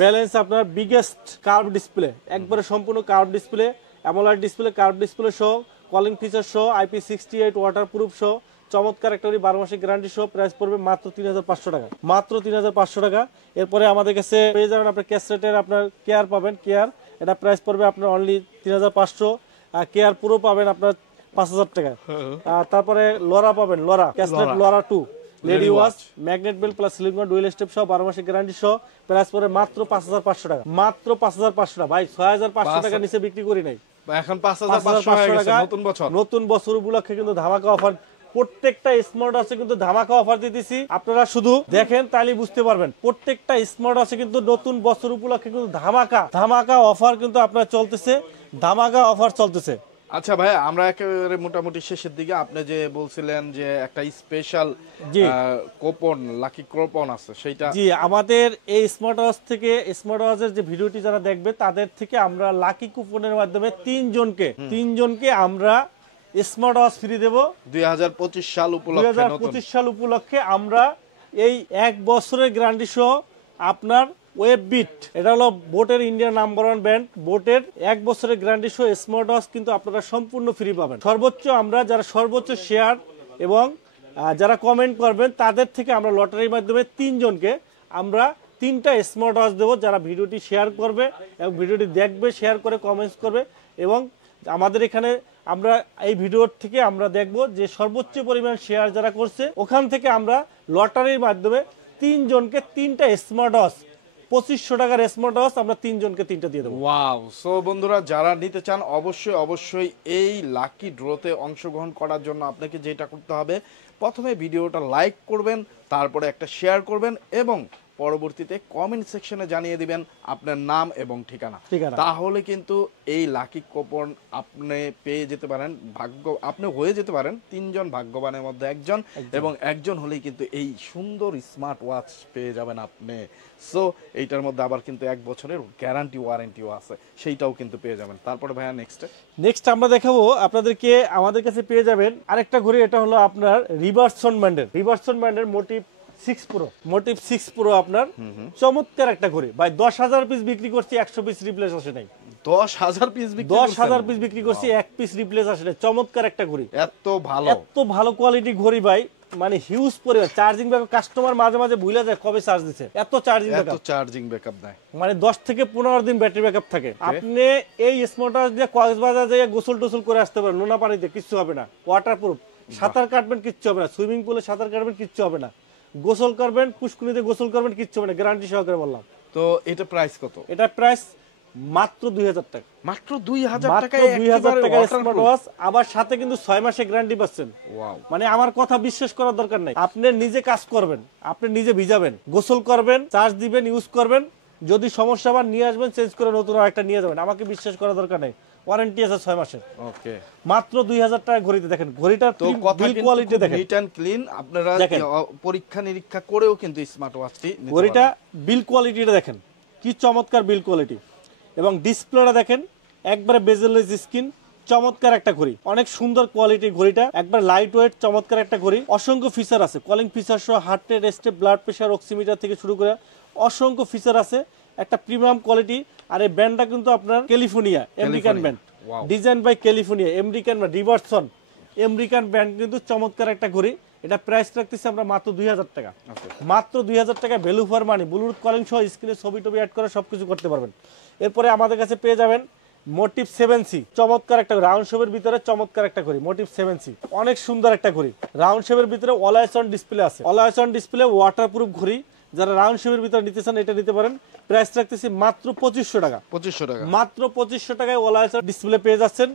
ব্যালেন্স আপনার বিগেস্ট কার্ভ ডিসপ্লে, একবারে সম্পূর্ণ curve display, AMOLED display, curve display সহ, কলিং ফিচার সহ, IP68 ওয়াটারপ্রুফ সহ, চমৎকার একটা 12 মাসের গ্যারান্টি সহ। প্রাইস পড়বে মাত্র 3500 টাকা, মাত্র 3500 টাকা। এরপরে আমাদের কাছে পেয়ে যাবেন আপনার ক্যাসলেটের আপনার কেয়ার পাবেন, কেয়ার, এটা প্রাইস পড়বে আপনার অনলি 3500। কেয়ার পুরো পাবেন আপনার 5000 টাকা। তারপরে লরা পাবেন, লরা ক্যাসলেট লরা 2 lady watch, magnet belt plus silicone dual step সহ, 12 মাসের গ্যারান্টি সহ। প্রাইস পড়বে মাত্র 5500 টাকা, মাত্র 5500 টাকা। ভাই 6500 টাকা নিচে বিক্রি করি নাই, এখন 5500 হয়ে গেছে। নতুন বছর উপলক্ষে কিন্তু ধামাকা অফার, প্রত্যেকটা স্মার্ট আছে কিন্তু ধামাকা অফার দিতেছি। আপনারা শুধু দেখেন তাহলে বুঝতে পারবেন, প্রত্যেকটা স্মার্ট আছে কিন্তু নতুন বছর উপলক্ষে কিন্তু ধামাকা অফার কিন্তু আপনার চলতেছে, ধামাকা অফার চলতেছে। আচ্ছা ভাই, আমরা একেবারে মোটামুটি শেষের দিকে, আপনি যে বলছিলেন যে একটা স্পেশাল কুপন, লাকি কুপন আছে, সেইটা জি আমাদের এই স্মার্ট ওয়াচ থেকে, স্মার্ট ওয়াচের যে ভিডিওটি যারা দেখবে তাদের থেকে আমরা লাকি কুপনের মাধ্যমে তিনজনকে আমরা স্মার্ট ওয়াচ ফ্রি দেব 2025 সাল উপলক্ষে। 2025 সাল উপলক্ষে আমরা এই 1 বছরের গ্যারান্টি সহ আপনার ওয়েববিট, এটা হলো বোটের ইন্ডিয়ান নাম্বার 1 ব্র্যান্ড, বোটের 1 বছরের গ্যারান্টি সহ স্মার্ট ওয়াচ কিন্তু আপনারা সম্পূর্ণ ফ্রি পাবেন। সর্বোচ্চ আমরা যারা সর্বোচ্চ শেয়ার এবং যারা কমেন্ট করবেন তাদের থেকে আমরা লটারির মাধ্যমে তিনজনকে আমরা 3টা স্মার্ট ওয়াচ দেবো, যারা ভিডিওটি শেয়ার করবে এবং ভিডিওটি দেখবে, শেয়ার করে কমেন্টস করবে এবং আমাদের এখানে আমরা এই ভিডিওর থেকে আমরা দেখব যে সর্বোচ্চ পরিমাণ শেয়ার যারা করছে ওখান থেকে আমরা লটারির মাধ্যমে 3 জনকে 3টা স্মার্ট ওয়াচ 2500 টাকার স্মার্ট ওয়াচ আমরা 3 জনকে 3টা দিয়ে দেবো। ওয়াও, সো বন্ধুরা যারা নিতে চান অবশ্যই এই লাকি ড্রতে অংশগ্রহণ করার জন্য আপনাকে যেটা করতে হবে, প্রথমে ভিডিওটা লাইক করবেন, তারপরে একটা শেয়ার করবেন এবং পরবর্তীতে কমেন্ট সেকশনে জানিয়ে দিবেন আপনার নাম এবং ঠিকানা। তাহলে কিন্তু এই লাকি কুপন আপনি পেয়ে যেতে পারেন, আপনি হয়ে যেতে পারেন 3 জন ভাগ্যবানের মধ্যে একজন, এবং একজন হলেই কিন্তু এই সুন্দর স্মার্ট ওয়াচ পেয়ে যাবেন আপনি। সো এইটার মধ্যে আবার কিন্তু 1 বছরের গ্যারান্টি ওয়ারেন্টিও আছে, সেইটাও কিন্তু পেয়ে যাবেন। তারপরে ভাইয়া নেক্সট আমরা দেখাবো আপনাদেরকে, আমাদের কাছে পেয়ে যাবেন আরেকটা ঘড়ি। এটা হলো আপনার রিভার্সন ব্র্যান্ডের মোটিভ 6 প্রো আপনার চমৎকার একটা ঘড়ি ভাই। 10,000 পিস বিক্রি করছি, 100 পিস রিপ্লেস আসে নাই। 10,000 পিস বিক্রি করছি, 1 পিস রিপ্লেস আসে নাই। চমৎকার একটা ঘড়ি, এত ভালো কোয়ালিটি ঘড়ি ভাই, মানে হিউজ পরিমাণ চার্জিং ব্যাকআপ। কাস্টমার মাঝে মাঝে ভুলে যায় কবে চার্জ দিছে, এত চার্জিং ব্যাকআপ দেয়, মানে 10 থেকে 15 দিন ব্যাটারি ব্যাকআপ থাকে। আপনি এই স্মার্ট ওয়াচ দিয়ে কক্সবাজার যেয়ে গোসল টোসল করে আসতে পারেন, নোনা পানিতে কিচ্ছু হবে না, ওয়াটারপ্রুফ। সাঁতার কাটবেন কিচ্ছু হবে না, সুইমিং পুলে সাঁতার কাটবেন কিচ্ছু হবে না, গোসল করবেন পুষ্কুনিতে গোসল করবেন কিচ্ছু হবে না, গ্যারান্টি সহকারে বললাম। তো এটা প্রাইস কত? এটা প্রাইস মাত্র 2000 টাকা। মাত্র 2000 টাকায় 2000 টাকা স্মার্ট ওয়াচ, আবার সাথে কিন্তু 6 মাসের গ্যারান্টি পাচ্ছেন। ওয়াও, মানে আমার কথা বিশ্বাস করার দরকার নাই, আপনি নিজে কাজ করবেন, আপনি নিজে ভিজাবেন, গোসল করবেন, চার্জ দিবেন, ইউজ করবেন, যদি সমস্যা আবার নিয়ে আসবেন, চেঞ্জ করে নতুন আরেকটা নিয়ে যাবেন। আমাকে বিশ্বাস করার দরকার নাই, ওয়ারেন্টি আছে 6 মাসের। ওকে, মাত্র 2000 টাকা ঘড়িতে দেখেন, ঘড়িটার বিল কোয়ালিটি দেখেন, নিট এন্ড ক্লিন। আপনারা পরীক্ষা নিরীক্ষা করেও কিন্তু স্মার্ট ওয়াচটি নিতে পারবেন। ঘড়িটা বিল কোয়ালিটিটা দেখেন, কি চমৎকার বিল কোয়ালিটি, এবং ডিসপ্লেটা দেখেন একবারে বেজেললেস স্ক্রিন, চমৎকার একটা ঘড়ি, অনেক সুন্দর কোয়ালিটি ঘড়িটা, একবার লাইট ওয়েট, চমৎকার একটা ঘড়ি। অসংখ্য ফিচার আছে, কলিং ফিচার সহ heart rate, step, blood pressure, oximeter থেকে শুরু করে অসংখ্য ফিচার আছে, একটা প্রিমিয়াম কোয়ালিটি। আর এই ব্র্যান্ডটা কিন্তু আপনার California, American brand, design by California, American রিভার্সন, আমেরিকান ব্র্যান্ড, কিন্তু চমৎকার একটা ঘড়ি। এটা প্রাইস রাখতেছি আমরা মাত্র 2000 টাকা। মাত্র 2000 টাকা value for money, Bluetooth calling সহ স্ক্রিনে ছবি টবি অ্যাড করে সবকিছু করতে পারবেন। এরপরে আমাদের কাছে পেয়ে যাবেন মোটিভ 7C, চমৎকার একটা রাউন্ড শেপের ভিতরে চমৎকার একটা ঘড়ি, মোটিভ 7C, অনেক সুন্দর একটা ঘড়ি। রাউন্ড শেপের ভিতরে অলওয়েজ অন ডিসপ্লে আছে, অলওয়েজ অন ডিসপ্লে, ওয়াটারপ্রুফ ঘড়ি। যারা রাউন্ড শেপের ভিতরে নিতে চান এটা নিতে পারেন। প্রাইস রাখতেছি মাত্র 2500 টাকা। মাত্র 2500 টাকায় অলওয়েজ অন ডিসপ্লে পেয়ে যাচ্ছেন,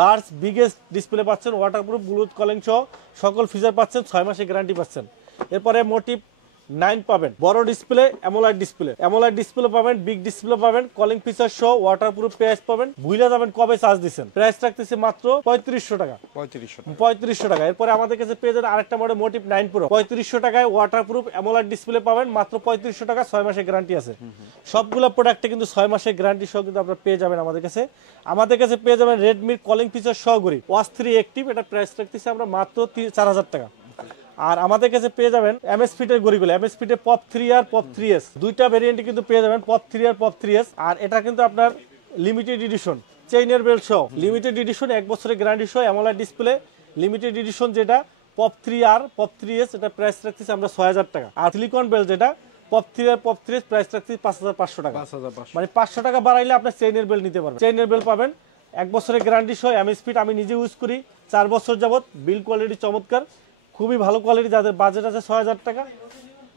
লার্জ বিগেস্ট ডিসপ্লে পাচ্ছেন, ওয়াটারপ্রুফ, ব্লুটুথ কলিং সহ সকল ফিচার পাচ্ছেন, 6 মাসের গ্যারান্টি পাচ্ছেন। এরপরে মোটিভ 9 পাবেন, বড় ডিসপ্লে, অ্যামোলেড ডিসপ্লে পাবেন, বিগ ডিসপ্লে পাবেন, কলিং ফিচার সহ ওয়াটারপ্রুফ প্রাইস পাবেন। ভুলে যাবেন কবে চার্জ দিচ্ছেন। প্রাইস রাখতেছে মাত্র 3500 টাকা। 3500 টাকা। এরপরে আমাদের কাছে পেয়ে যাবেন আরেকটা মডেল মোটিভ 9 প্রো, 3500 টাকায় ওয়াটারপ্রুফ অ্যামোলেড ডিসপ্লে পাবেন, মাত্র 3500 টাকা, 6 মাসের গ্যারান্টি আছে। সবগুলো প্রোডাক্টে কিন্তু 6 মাসের গ্যারান্টি সহ কিন্তু আপনারা পেয়ে যাবেন আমাদের কাছে। পেয়ে যাবেন রেডমির কলিং ফিচার সহ ঘড়ি, ওয়াচ 3 অ্যাক্টিভ, এটা প্রাইস রাখতেছি আমরা মাত্র 4000 টাকা। আর আমাদের কাছে পেয়ে যাবেন এমএস ফিটের ঘড়িগুলো, এমএস ফিটে পপ 3 আর পপ 3s, দুইটা ভেরিয়েন্টে কিন্তু পেয়ে যাবেন, পপ 3 আর পপ 3s। আর এটা কিন্তু আপনার লিমিটেড এডিশন, চেইনের বেল্ট সহ লিমিটেড এডিশন, 1 বছরের গ্যারান্টি সহ অ্যামোলেড ডিসপ্লে লিমিটেড এডিশন, যেটা পপ 3 আর পপ 3s, এটা প্রাইস রাখতেছি আমরা 6000 টাকা। আর সিলিকন বেল্ট যেটা পপ 3 আর পপ 3s, প্রাইস রাখতেছি 5500 টাকা। মানে 500 টাকা বাড়াইলে আপনি চেইনের বেল্ট নিতে পারবেন। চেইনের বেল্ট পাবেন 1 বছরের গ্যারান্টি সহ, এমএস ফিট, আমি নিজে ইউজ করি 4 বছর যাবত, বিল কোয়ালিটি চমৎকার, খুবই ভালো কোয়ালিটি। যাদের বাজেট আছে 6000 টাকা,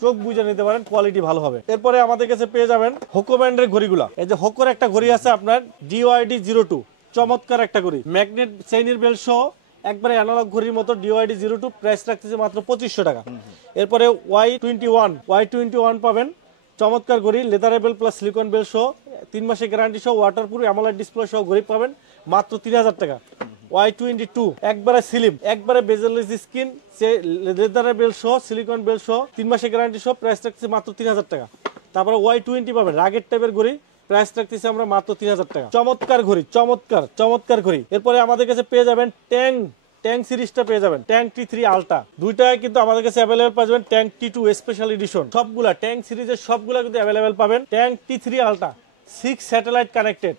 চোখ বুঝে নিতে পারেন, কোয়ালিটি ভালো হবে। এরপরে আমাদের কাছে পেয়ে যাবেন হোকো ব্র্যান্ডের ঘড়িগুলা। এই যে হোকোর একটা ঘড়ি আছে আপনার DYD 02, চমৎকার একটা ঘড়ি, ম্যাগনেট চেইনের বেল্ট সহ, একবারে অ্যানালগ ঘড়ির মতো DYD 02, প্রাইস রাখতেছে মাত্র 2500 টাকা। এরপরে Y21 পাবেন, চমৎকার ঘড়ি, লেদারেবল প্লাস সিলিকন বেল্ট সহ, 3 মাসের গ্যারান্টি সহ, ওয়াটারপ্রুফ অ্যামোলেড ডিসপ্লে সহ ঘড়ি পাবেন মাত্র 3000 টাকা। Y22 একবারে স্লিম, একবারে বেজেললেস স্ক্রিন, লেদারের বেল্ট সহ, সিলিকন বেল্ট সহ, 3 মাসের গ্যারান্টি সহ, প্রাইস রাখতেছে মাত্র 3000 টাকা। তারপরে Y20 পাবেন, রাগের টাইপের ঘড়ি, প্রাইস রাখতেছি আমরা মাত্র 3000 টাকা। চমৎকার ঘড়ি, চমৎকার ঘড়ি। এরপরে আমাদের কাছে পেয়ে যাবেন ট্যাং সিরিজটা পেয়ে যাবেন, ট্যাং T3 আলট্রা, দুইটাই কিন্তু আমাদের কাছে অ্যাভেলেবল পাবেন। ট্যাং T2 স্পেশাল এডিশন, সবগুলা ট্যাং সিরিজের সবগুলা কিন্তু অ্যাভেলেবল পাবেন। Tank T3 ultra 6 satellite connected,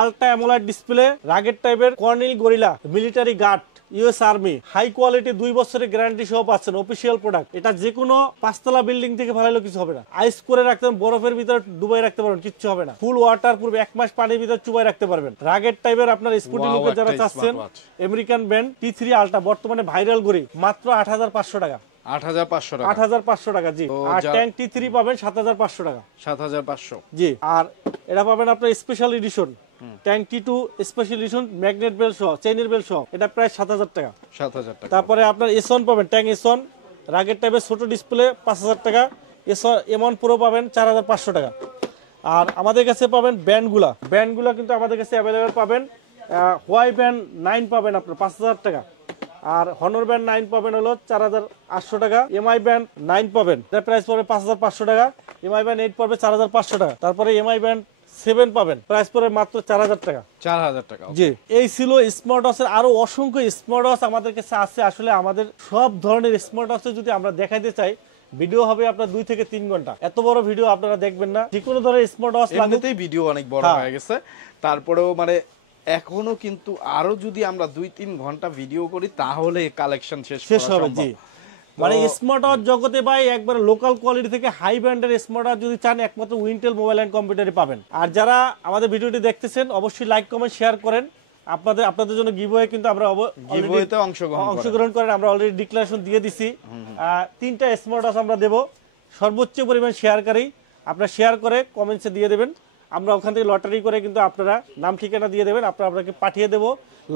ultra AMOLED display, রাগের টাইপের corning gorilla military guard, US army high quality 2 বছরের গ্যারান্টি সহ পাচ্ছেন, অফিসিয়াল প্রোডাক্ট। এটা যে কোনো 5 তলা বিল্ডিং থেকে ভালো কিছু হবে না। আইস করে রাখতে পারেন, বরফের ভিতরে ডুবাই রাখতে পারবেন, কিচ্ছু হবে না। ফুল ওয়াটার প্রুফ, 1 মাস পানির ভিতরে চুবাই রাখতে পারবেন। রাগের টাইপের আপনার স্কুটি Wow, লুকে যারা একটা চাচ্ছেন, smartwatch। American brand T3 ultra বর্তমানে ভাইরাল ঘড়ি, মাত্র 8,500 টাকা। 8,500 টাকা। 8,500 টাকা জি। তো আর যা- ট্যাঙ্ক T3 পাবেন 7,500 টাকা 7,500। জি। আর এটা পাবেন আপনার special edition tank T2 special edition, magnet bell সহ, চেইনের বেল সহ, এটা প্রায় 7,000 টাকা। 7,000 টাকা। তারপরে আপনার এসন পাবেন, ট্যাঙ্ক এসন রাগের টাইপের ছোট ডিসপ্লে 5,000 টাকা। এমন প্রো পাবেন 4,500 টাকা। আর আমাদের কাছে পাবেন ব্যান্ডগুলা কিন্তু আমাদের কাছে অ্যাভেলেবেল পাবেন। হোয়াই ব্যান্ড 9 পাবেন আপনার 5,000 টাকা। আর হনর ব্যান্ড 9 পাবেন হলো 4,800 টাকা। এমআই ব্যান্ড 9 পাবেন, এটার প্রাইস পড়বে 5,500 টাকা। এমআই ব্যান্ড 8 পড়বে 4,500 টাকা। তারপরে এমআই ব্যান্ড 7 পাবেন, প্রাইস পড়বে মাত্র 4,000 টাকা। 4,000 টাকা। জি। এই ছিল স্মার্ট ওয়াচের আরো অসংখ্য স্মার্ট ওয়াচ আমাদের কাছে আছে। আসলে আমাদের সব ধরনের স্মার্ট ওয়াচ যদি আমরা দেখাইতে চাই, ভিডিও হবে আপনার 2 থেকে 3 ঘন্টা। এত বড় ভিডিও আপনারা দেখবেন না। যে কোনো ধরনের স্মার্ট ওয়াচ লাগবে, এমনিতেই ভিডিও অনেক বড় হ্যাঁ। হয়ে গেছে, তারপরেও মানে এখনো কিন্তু আরো যদি আমরা 2-3 ঘন্টা ভিডিও করি তাহলে কালেকশন শেষ শেষ করা হবে। সম্ভব। জি। মানে স্মার্ট ওয়াচ জগতে ভাই একবার লোকাল কোয়ালিটি থেকে হাই ব্র্যান্ডের স্মার্ট ওয়াচ যদি চান, একমাত্র উইন্টেল মোবাইল এন্ড কম্পিউটারে পাবেন। আর যারা আমাদের ভিডিওটি দেখতেছেন, অবশ্যই লাইক কমেন্ট শেয়ার করেন। আপনাদের জন্য গিভওয়ে কিন্তু আমরা গিভওয়েতে অংশগ্রহণ করেন, আমরা অলরেডি ডিক্লারেশন দিয়ে দিছি। 3টা স্মার্ট ওয়াচ আমরা দেব, সর্বোচ্চ পরিমাণ শেয়ারকারী আপনারা শেয়ার করে কমেন্টসে দিয়ে দেবেন। আমরা ওখান থেকে লটারি করে কিন্তু আপনারা নাম ঠিকানা দিয়ে দেবেন, আপনাকে পাঠিয়ে দেব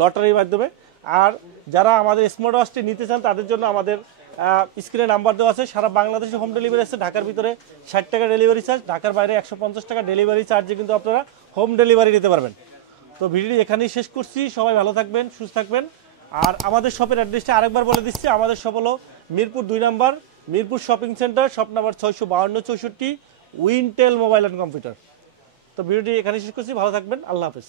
লটারির মাধ্যমে। আর যারা আমাদের স্মার্ট ওয়াচটি নিতে চান, তাদের জন্য আমাদের স্ক্রিনে নাম্বার দেওয়া আছে। সারা বাংলাদেশে হোম ডেলিভারি আছে। ঢাকার ভিতরে 60 টাকা ডেলিভারি চার্জ, ঢাকার বাইরে 150 টাকা ডেলিভারি চার্জে কিন্তু আপনারা হোম ডেলিভারি নিতে পারবেন। তো ভিডিওটি এখানেই শেষ করছি। সবাই ভালো থাকবেন, সুস্থ থাকবেন। আর আমাদের শপের অ্যাড্রেসটা আরেকবার বলে দিচ্ছি। আমাদের শপ হলো Mirpur 2 number, Mirpur shopping centre, shop number 652-64, Wintel mobile and computer. তো ভিডিওটি এখানেই শেষ করছি। ভালো থাকবেন, আল্লাহ হাফেজ।